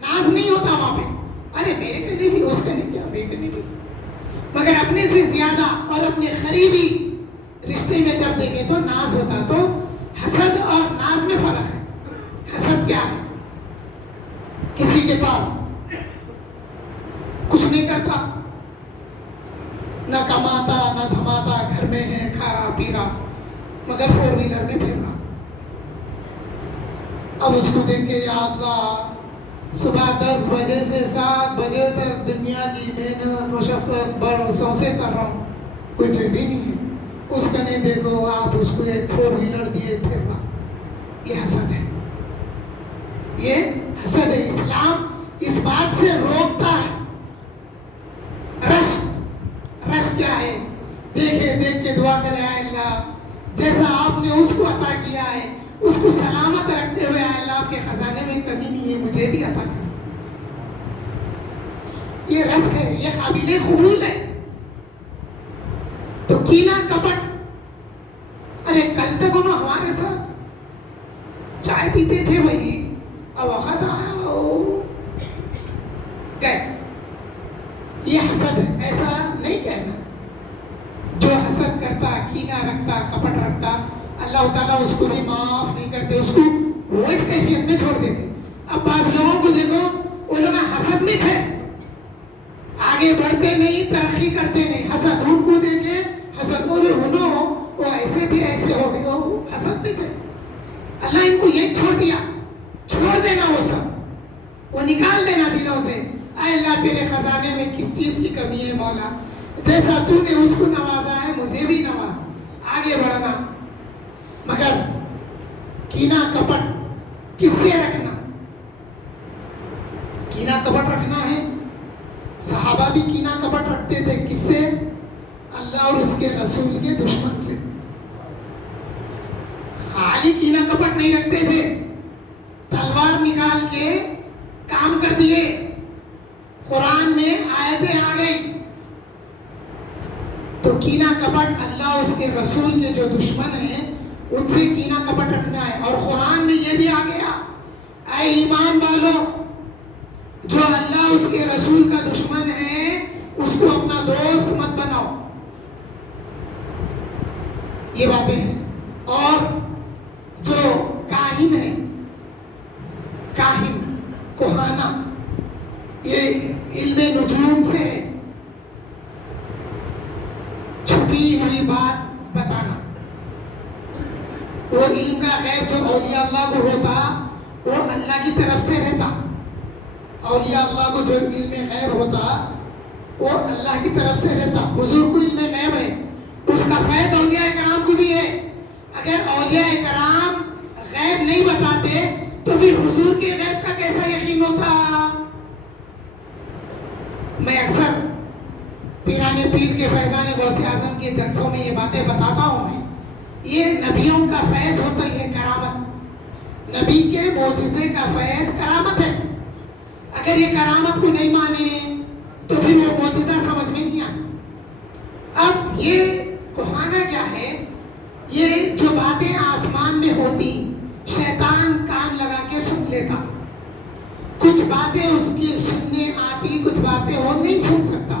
ناز نہیں ہوتا وہاں پہ. ارے میرے کنے بھی، اس کنے کیا، میرے کنے بھی. مگر اپنے سے زیادہ اور اپنے قریبی رشتے میں جب دیکھیں تو ناز ہوتا. تو حسد اور ناز میں فرق ہے. حسد کیا ہے؟ کسی کے پاس کچھ نہیں کرتا، نہ کماتا نہ دھماتا، گھر میں ہے کھا رہا پی رہا، مگر 4 ویلر میں پھر رہا. اب اس کو دیکھ کے یا اللہ، صبح 10 بجے سے 7 بجے تک دنیا کی محنت مشقت برسوں سے کر رہا ہوں، کچھ بھی نہیں ہے. اس کا نہیں دیکھو، آپ اس کو ایک 4 ویلر دیے پھر رہا. یہ حسد ہے، یہ حسد ہے. اسلام اس بات سے روکتا ہے. رش کیا ہے؟ دیکھ کے دعا کرے، اے اللہ جیسا آپ نے اس کو عطا کیا ہے اس کو سلامت رکھتے ہوئے، اے اللہ آپ کے خزانے میں کمی نہیں ہے، مجھے بھی عطا کر. یہ رش ہے، یہ قابل قبول ہے. تو کینہ کپٹ، ارے کل تک انہوں ہمارے ساتھ چائے پیتے تھے وہی، اب وقت آیا گئے. یہ حسد ہے. ایسا نہیں کہنا. جو حسد کرتا، کینہ رکھتا، کپٹ رکھتا، اللہ تعالیٰ اس کو بھی معاف نہیں کرتے، اس کو وہ اس کیفیت میں چھوڑ دیتے. اب بعض لوگوں کو دیکھو، وہ لوگ حسد میں تھے، آگے بڑھتے نہیں، ترقی کرتے نہیں. حسد ان کو دیکھے، حسد وہ ایسے تھے، ایسے ہو گئے، وہ حسد میں تھے. اللہ ان کو یہ چھوڑ دیا. چھوڑ دینا وہ سب، وہ نکال دینا دلوں سے. اے اللہ تیرے خزانے میں کس چیز کی کمی ہے مولا، جیسا تو نے اس کو نوازا ہے مجھے بھی نواز. آگے بڑھنا. مگر کینہ کپٹ کس سے رکھنا؟ کینہ کپٹ رکھنا ہے. صحابہ بھی کینہ کپٹ رکھتے تھے. کس سے؟ اللہ اور اس کے رسول کے دشمن سے. خالی کینہ کپٹ نہیں رکھتے تھے، تلوار نکال کے کام کر دیے. قرآن میں آیتیں آ گئی تو کینہ کپٹ اللہ اس کے رسول کے جو دشمن ہیں ان سے کینہ کپٹ رکھنا ہے. اور قرآن میں یہ بھی آ گیا، اے ایمان والو، جو اللہ اس کے رسول کا دشمن ہے اس کو اپنا دوست مت بناؤ. یہ باتیں ہیں. اور جو کاہن ہے، کاہن کوہانا، یہ علم نجوم سے ہے، چھپی ہوئی بات بتانا. وہ علم کا غیب جو اولیاء اللہ کو ہوتا وہ اللہ کی طرف سے رہتا. اولیاء اللہ کو جو علم غیب ہوتا وہ اللہ کی طرف سے رہتا. حضور کو علم غیب ہے، اس کا فیض اولیاء کرام کو بھی ہے. اگر اولیاء کرام غیب نہیں بتاتے تو پھر حضور کے غیب کا کیسا یقین ہوتا؟ میں اکثر پیران پیر کے فیضان غوث اعظم کے جلسوں میں یہ باتیں بتاتا ہوں. میں یہ نبیوں کا فیض ہوتا ہے، کرامت. نبی کے معجزے کا فیض کرامت ہے. اگر یہ کرامت کو نہیں مانے تو پھر وہ معجزہ سمجھ میں نہیں آتا. اب یہ کوہانا کیا ہے؟ یہ جو باتیں آسمان میں ہوتی شیطان کان لگا کے سن لیتا. کچھ باتیں اس کی سننے آتی، کچھ باتیں وہ نہیں سن سکتا.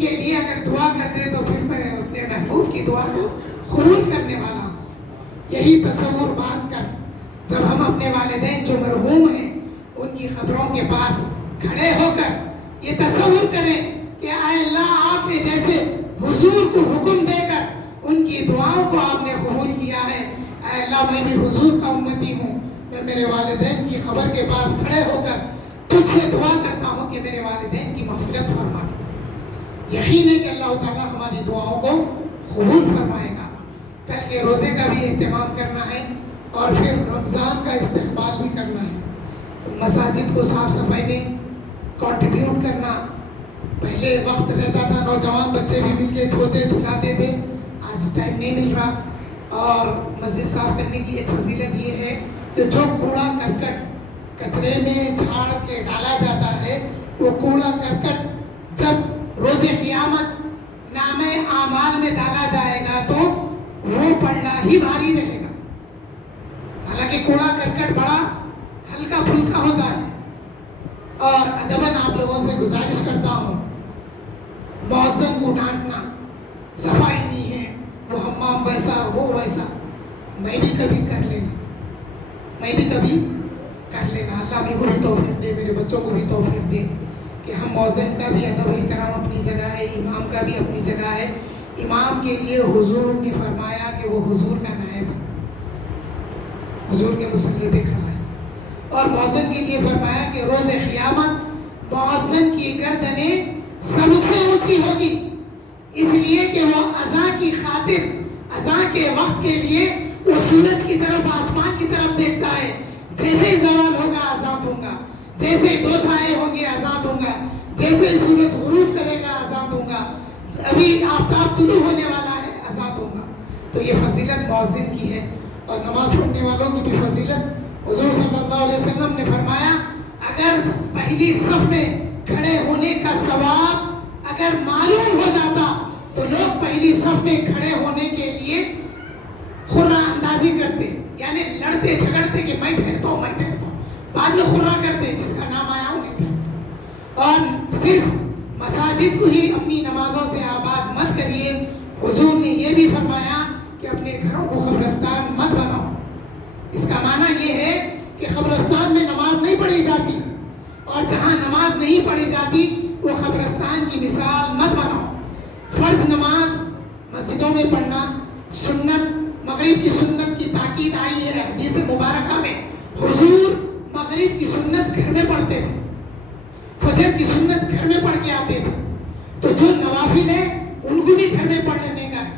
کے لیے اگر دعا کر دے تو پھر میں اپنے محبوب کی دعا کو قبول کرنے والا ہوں. یہی تصور باندھ کر جب ہم اپنے والدین جو مرحوم ہیں ان کی قبروں کے پاس کھڑے ہو کر یہ تصور کریں کہ اے اللہ آپ نے جیسے حضور کو حکم دے کر ان کی دعاؤں کو آپ نے قبول کیا ہے، اے اللہ میں بھی حضور کا امتی ہوں، میں میرے والدین کی قبر کے پاس کھڑے ہو کر تجھ سے دعا کرتا ہوں کہ میرے والدین کی مغفرت فرما دے. یقین ہے کہ اللہ تعالیٰ ہماری دعاؤں کو قبول فرمائے گا. کل کے روزے کا بھی اہتمام کرنا ہے اور پھر رمضان کا استقبال بھی کرنا ہے. مساجد کو صاف صفائی میں کنٹریبیوٹ کرنا. پہلے وقت رہتا تھا نوجوان بچے بھی مل کے دھوتے دھلاتے تھے، آج ٹائم نہیں مل رہا. اور مسجد صاف کرنے کی ایک فضیلت یہ ہے کہ جو کوڑا کرکٹ کچرے میں جھاڑ کے ڈالا جاتا ہے وہ کوڑا کرکٹ جب روز قیامت نامے اعمال میں ڈالا جائے گا تو وہ پڑنا ہی بھاری رہے گا. حالانکہ کوڑا کرکٹ بڑا ہلکا پھلکا ہوتا ہے. اور ادباً آپ لوگوں سے گزارش کرتا ہوں مؤذن کو ڈانٹنا، صفائی نہیں ہے، وہ حمام ویسا وہ ویسا، میں بھی کبھی کر لینا. اللہ میرے کو بھی توفیق دے، میرے بچوں کو بھی توفیق دے کہ ہم مؤذن کا بھی ادب احترام اپنی جگہ ہے، امام کا بھی اپنی جگہ ہے. امام کے لیے حضور نے فرمایا کہ وہ حضور کا نائب ہے، حضور کے مصلی پہ کھڑا ہے. اور مؤذن کے لیے فرمایا کہ روز قیامت مؤذن کی گردنیں سب سے اونچی ہوگی، اس لیے کہ وہ اذان کی خاطر اذان کے وقت کے لیے وہ سورج کی طرف آسمان کی طرف دیکھتا ہے. جیسے ہی زوال ہوگا آزاد ہوں گا، جیسے دو سائے ہوں گے آزاد ہوں گا، جیسے سورج غروب کرے گا آزاد ہوں گا، ابھی آفتاب طلوع ہونے والا ہے آزاد ہوں گا. تو یہ فضیلت مؤذن کی ہے. اور نماز پڑھنے والوں کی بھی فضیلت حضور صلی اللہ علیہ وسلم نے فرمایا اگر پہلی صف میں کھڑے ہونے کا ثواب اگر معلوم ہو جاتا تو لوگ پہلی صف میں کھڑے ہونے کے لیے خرہ اندازی کرتے، یعنی لڑتے جھگڑتے کہ میں ٹھہرتا ہوں میں ٹھہرتا ہوں، بعد میں خرہ کرتے جس کا نام آیا انہیں ٹھہرتا. اور صرف مساجد کو ہی اپنی نمازوں سے آباد مت کریے، حضور نے یہ بھی فرمایا کہ اپنے گھروں کو قبرستان مت بناؤ. اس کا معنی یہ ہے کہ قبرستان میں نماز نہیں پڑھی جاتی، اور جہاں نماز نہیں پڑھی جاتی وہ قبرستان کی مثال مت بناؤ. فرض نماز مسجدوں میں پڑھنا، سنت مغرب کی سنت کی تاکید آئی ہے حدیث مبارکہ میں. حضور مغرب کی سنت گھر میں پڑھتے تھے، فجر کی سنت گھر میں پڑھ کے آتے تھے. تو جو نوافل ہے ان کو بھی گھر میں پڑھ لینے کا ہے.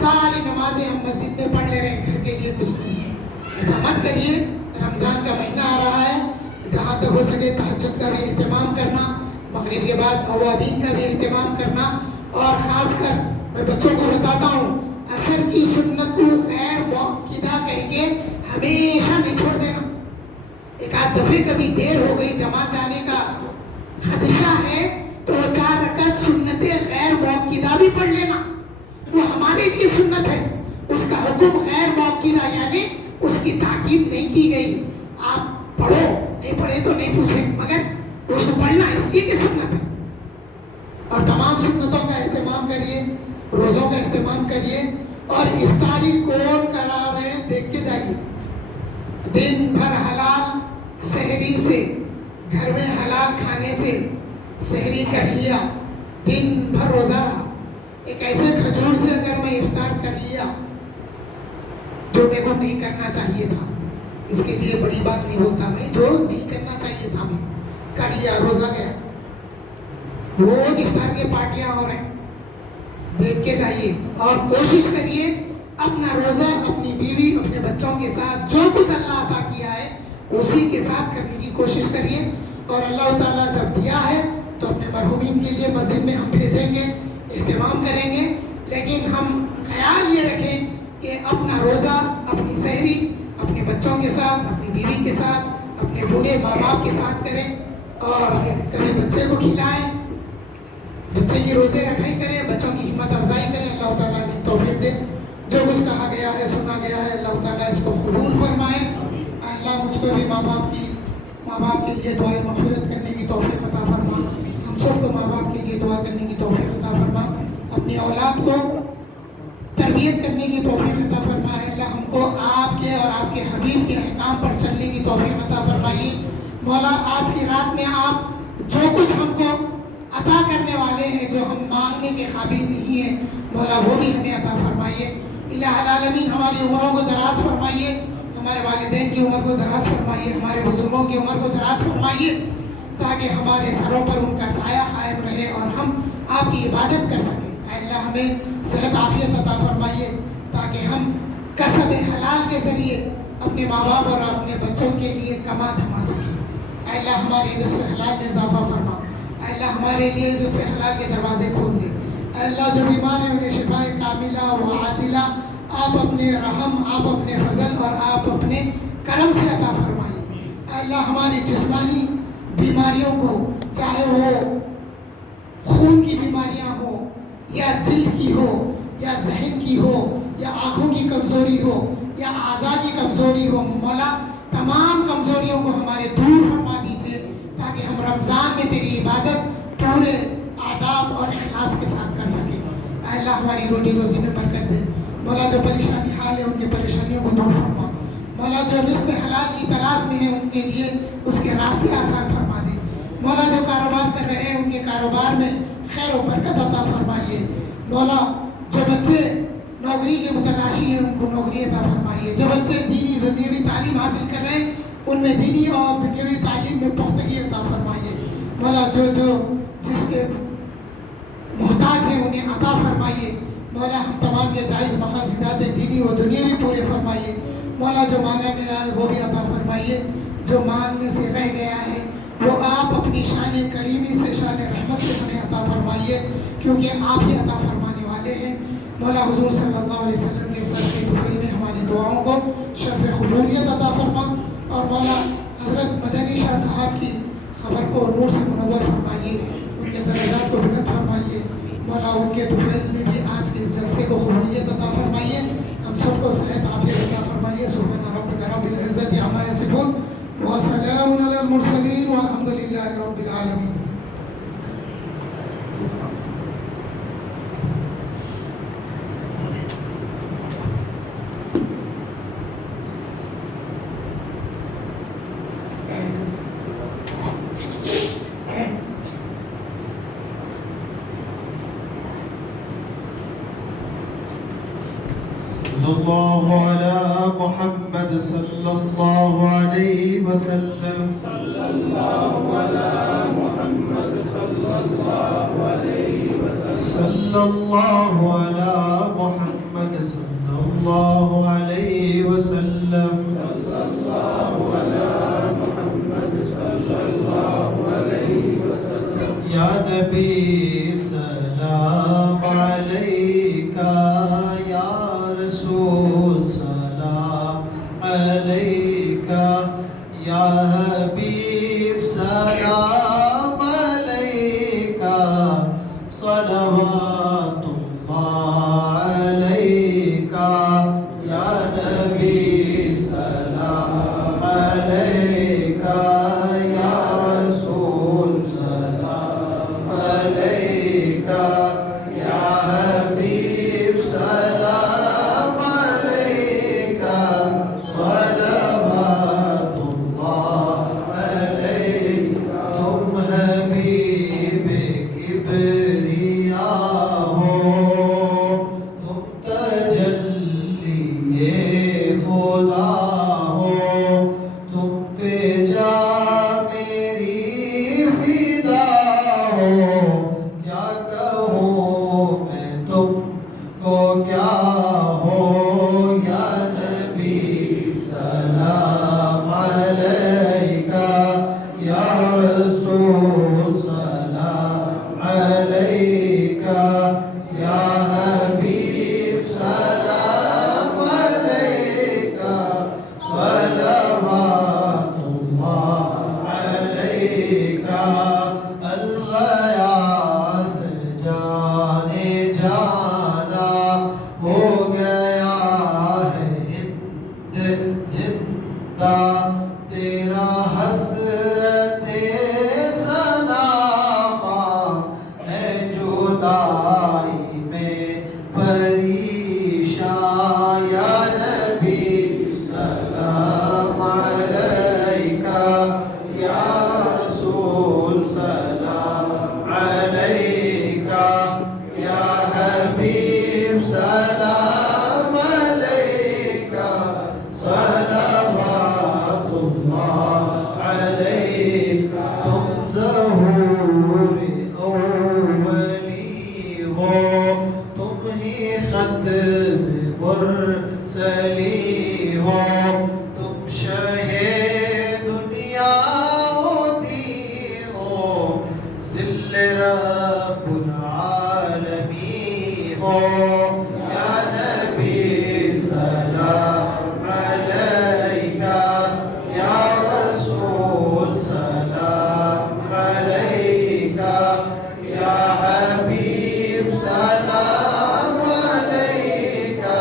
ساری نمازیں ہم مسجد میں پڑھ لے رہے ہیں، گھر کے لیے کچھ نہیں ہے. ایسا مت کریے. رمضان کا مہینہ آ رہا ہے، جہاں تک ہو سکے تہجد کا بھی اہتمام کرنا، مغرب کے بعد اوابین کا بھی اہتمام کرنا. اور خاص کر میں بچوں کو بتاتا ہوں عصر کی سنت کو غیر موقدہ کہہ کے ہمیشہ نہیں چھوڑ دینا. ایک آدھ دفعہ کبھی دیر ہو گئی جماعت جانے کا خدشہ ہے تو وہ 4 رکعت سنت غیر موقدہ بھی پڑھ لینا. وہ ہمارے لیے سنت ہے، اس کا حکم غیر موقدہ یعنی اس کی تاکید نہیں کی گئی. آپ پڑھو، نہیں پڑھے تو نہیں پوچھیں، مگر اس کو پڑھنا اس لیے کہ سنت ہے. اور تمام سنتوں کا اہتمام کریے، روزوں کا اہتمام کریے. اور افطاری کون کرا رہے ہیں دیکھ کے جائیے. دن بھر حلال سحری سے، گھر میں حلال کھانے سے سحری کر لیا، دن بھر روزہ رہا. ایک ایسے کھجور سے اگر میں افطار کر لیا جو میرے کو نہیں کرنا چاہیے تھا، اس کے لیے بڑی بات نہیں بولتا میں، جو نہیں کرنا چاہیے تھا میں کر لیا، روزہ گیا. روز افطار کے پارٹیاں ہو رہے ہیں، دیکھ کے جائیے. اور کوشش کریے اپنا روزہ اپنی بیوی اپنے بچوں کے ساتھ جو کچھ اللہ عطا کیا ہے اسی کے ساتھ کرنے کی کوشش کریے. اور اللہ تعالیٰ جب دیا ہے تو اپنے مرحومین کے لیے مسجد میں ہم بھیجیں گے، اہتمام کریں گے. لیکن ہم خیال یہ رکھیں کہ اپنا روزہ اپنی سحری اپنے بچوں کے ساتھ، اپنی بیوی کے ساتھ، اپنے بوڑھے ماں باپ کے ساتھ کریں. اور کبھی بچے کو کھلائیں، بچے کی روزے رکھائی کریں، بچوں کی ہمت افزائی کریں. اللہ تعالیٰ نے توفیق دے. جو کچھ کہا گیا ہے سنا گیا ہے اللہ تعالیٰ اس کو قبول فرمائے. اللہ مجھ کو بھی ماں باپ کے لیے دعائیں مغفرت کرنے کی توفیق عطا فرما. ہم سب کو ماں باپ کے لیے دعا کرنے کی توفیق عطا فرما. تربیت کرنے کی توفیق عطا فرمائے. اللہ ہم کو آپ کے اور آپ کے حبیب کے احکام پر چلنے کی توفیق عطا فرمائیے. مولا آج کی رات میں آپ جو کچھ ہم کو عطا کرنے والے ہیں، جو ہم مانگنے کے قابل نہیں ہیں، مولا وہ بھی ہمیں عطا فرمائیے. الہ العالمین ہماری عمروں کو دراز فرمائیے، ہمارے والدین کی عمر کو دراز فرمائیے، ہمارے بزرگوں کی عمر کو دراز فرمائیے، تاکہ ہمارے سروں پر ان کا سایہ قائم رہے اور ہم آپ کی عبادت کر سکیں. اے اللہ ہمیں صحت عافیت عطا فرمائیے تاکہ ہم کسب حلال کے ذریعے اپنے ماں باپ اور اپنے بچوں کے لیے کما دھما سکیں. اے اللہ ہمارے رزق حلال میں اضافہ فرما. اے اللہ ہمارے لیے رزق حلال کے دروازے کھول دے. اے اللہ جو بیمار ہیں انہیں شفا کاملہ و عاجلہ آپ اپنے رحم، آپ اپنے فضل اور آپ اپنے کرم سے عطا فرمائیے. اے اللہ ہماری جسمانی بیماریوں کو، چاہے وہ خون کی بیماریاں ہو یا دل کی ہو یا ذہن کی ہو یا آنکھوں کی کمزوری ہو یا اعضاء کی کمزوری ہو، مولا تمام کمزوریوں کو ہمارے دور فرما دیجیے تاکہ ہم رمضان میں تیری عبادت پورے آداب اور اخلاص کے ساتھ کر سکیں. اے اللہ ہماری روٹی روزی میں برکت دے. مولا جو پریشانی حال ہے ان کی پریشانیوں کو دور فرما. مولا جو رزق حلال کی تلاش میں ہے ان کے لیے اس کے راستے آسان فرما دے. مولا جو کاروبار کر رہے ہیں ان کے کاروبار میں خیر و برکت عطا فرمائیے. مولا جو بچے نوکری کے متلاشی ہیں ان کو نوکری عطا فرمائیے. جو بچے دینی دنیاوی تعلیم حاصل کر رہے ہیں ان میں دینی اور دنیاوی تعلیم میں پختگی عطا فرمائیے. مولا جو جس کے محتاج ہیں انہیں عطا فرمائیے. مولا ہم تمام کے جائز مقاصدات دینی و دنیاوی پورے فرمائیے. مولا جو مانگا گیا ہے وہ بھی عطا فرمائیے. جو مانگنے سے رہ گیا ہے وہ آپ اپنی شان کریمی سے، شان رحمت سے ہمیں عطا فرمائیے، کیونکہ آپ ہی عطا فرمانے والے ہیں. مولا حضور صلی اللہ علیہ وسلم کے سر کے طفیل میں ہماری دعاؤں کو شرف قبولیت عطا فرما، اور مولا حضرت مدنی شاہ صاحب کی خبر کو نور سے منور فرمائیے، ان کے درجات کو بلند فرمائیے. مولا ان کے طفیل میں بھی آج کے اس جلسے کو قبولیت عطا فرمائیے. ہم سب کو صحت عافیت عطا فرمائیے. سبحان ربک رب العزت عما یصفون وسلام علی المرسلین والحمد للہ رب العالمین. صلی اللہ علی محمد صلی اللہ علیہ وسلم. صلی اللہ علی محمد صلی اللہ علیہ وسلم. صلی اللہ علی محمد صلی اللہ علیہ وسلم. صلی اللہ علی محمد صلی اللہ علیہ وسلم. یا نبی سلام علیکہ، یا رسول سلام علیکہ، یا حبیب سلام علیکہ، صلوات اللہ علیکہ، یا نبی سلام علیکہ، یا رسول سلام علیکہ، یا حبیب سلام علیکہ، صلوات اللہ علیکہ. تم حبیب کبریا ہو، تم تجلی خدا ہو، تم پہ جا میری فدا ہو. کیا کہوں میں تم کو کیا ہو، یا نبی سلام علیکہ، یا رسول سلام علیکہ، یا حبیب سلام علیکہ، صلوات اللہ علیکہ. الغیاث جانے جانا ہو گیا ہے ہند زندہ، تیرا حسرت ثنا خواہ ہے جدائی میں پریشان. رحمت میں مرسلی ہو تم شہ دنیا ہوتی ہو ذل رب العالمین ہو یا نبی سلام علیکہ یا رسول سلام علیکہ یا حبیب سلام علیکہ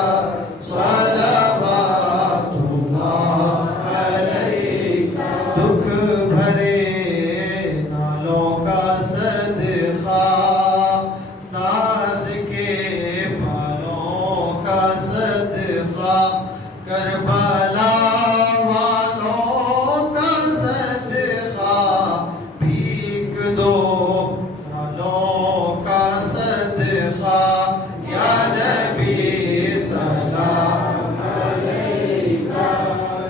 صلوات اللہ علیکہ دکھ بھرے نالوں کا صدقہ ناز کے بالوں کا صدقہ کربلا والوں کا صدقہ بھیک دو نالوں کا صدقہ یا نبی سلام علیکہ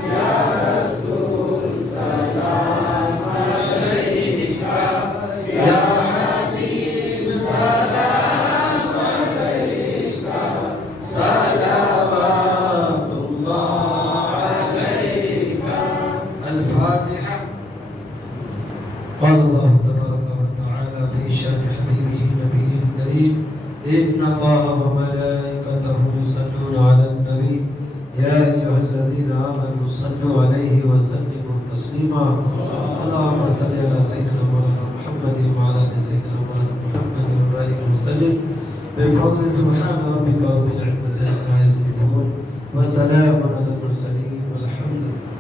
یا رسول سلام علیکہ یا حبیب سلام علیکہ صلوات اللہ علیکہ الفاتحہ قال الله تبارك وتعالى في شأن حبيبه نبي الكريم إن الله وملائكته يصلون على النبي يا أيها الذين آمنوا صلوا عليه وسلموا تسليما اللهم صل على سيدنا مولانا محمد وعلى آل سيدنا مولانا محمد وبارك وسلم بفضل سبحان ربك رب العزة عما يصفون وسلام على المرسلين والحمد لله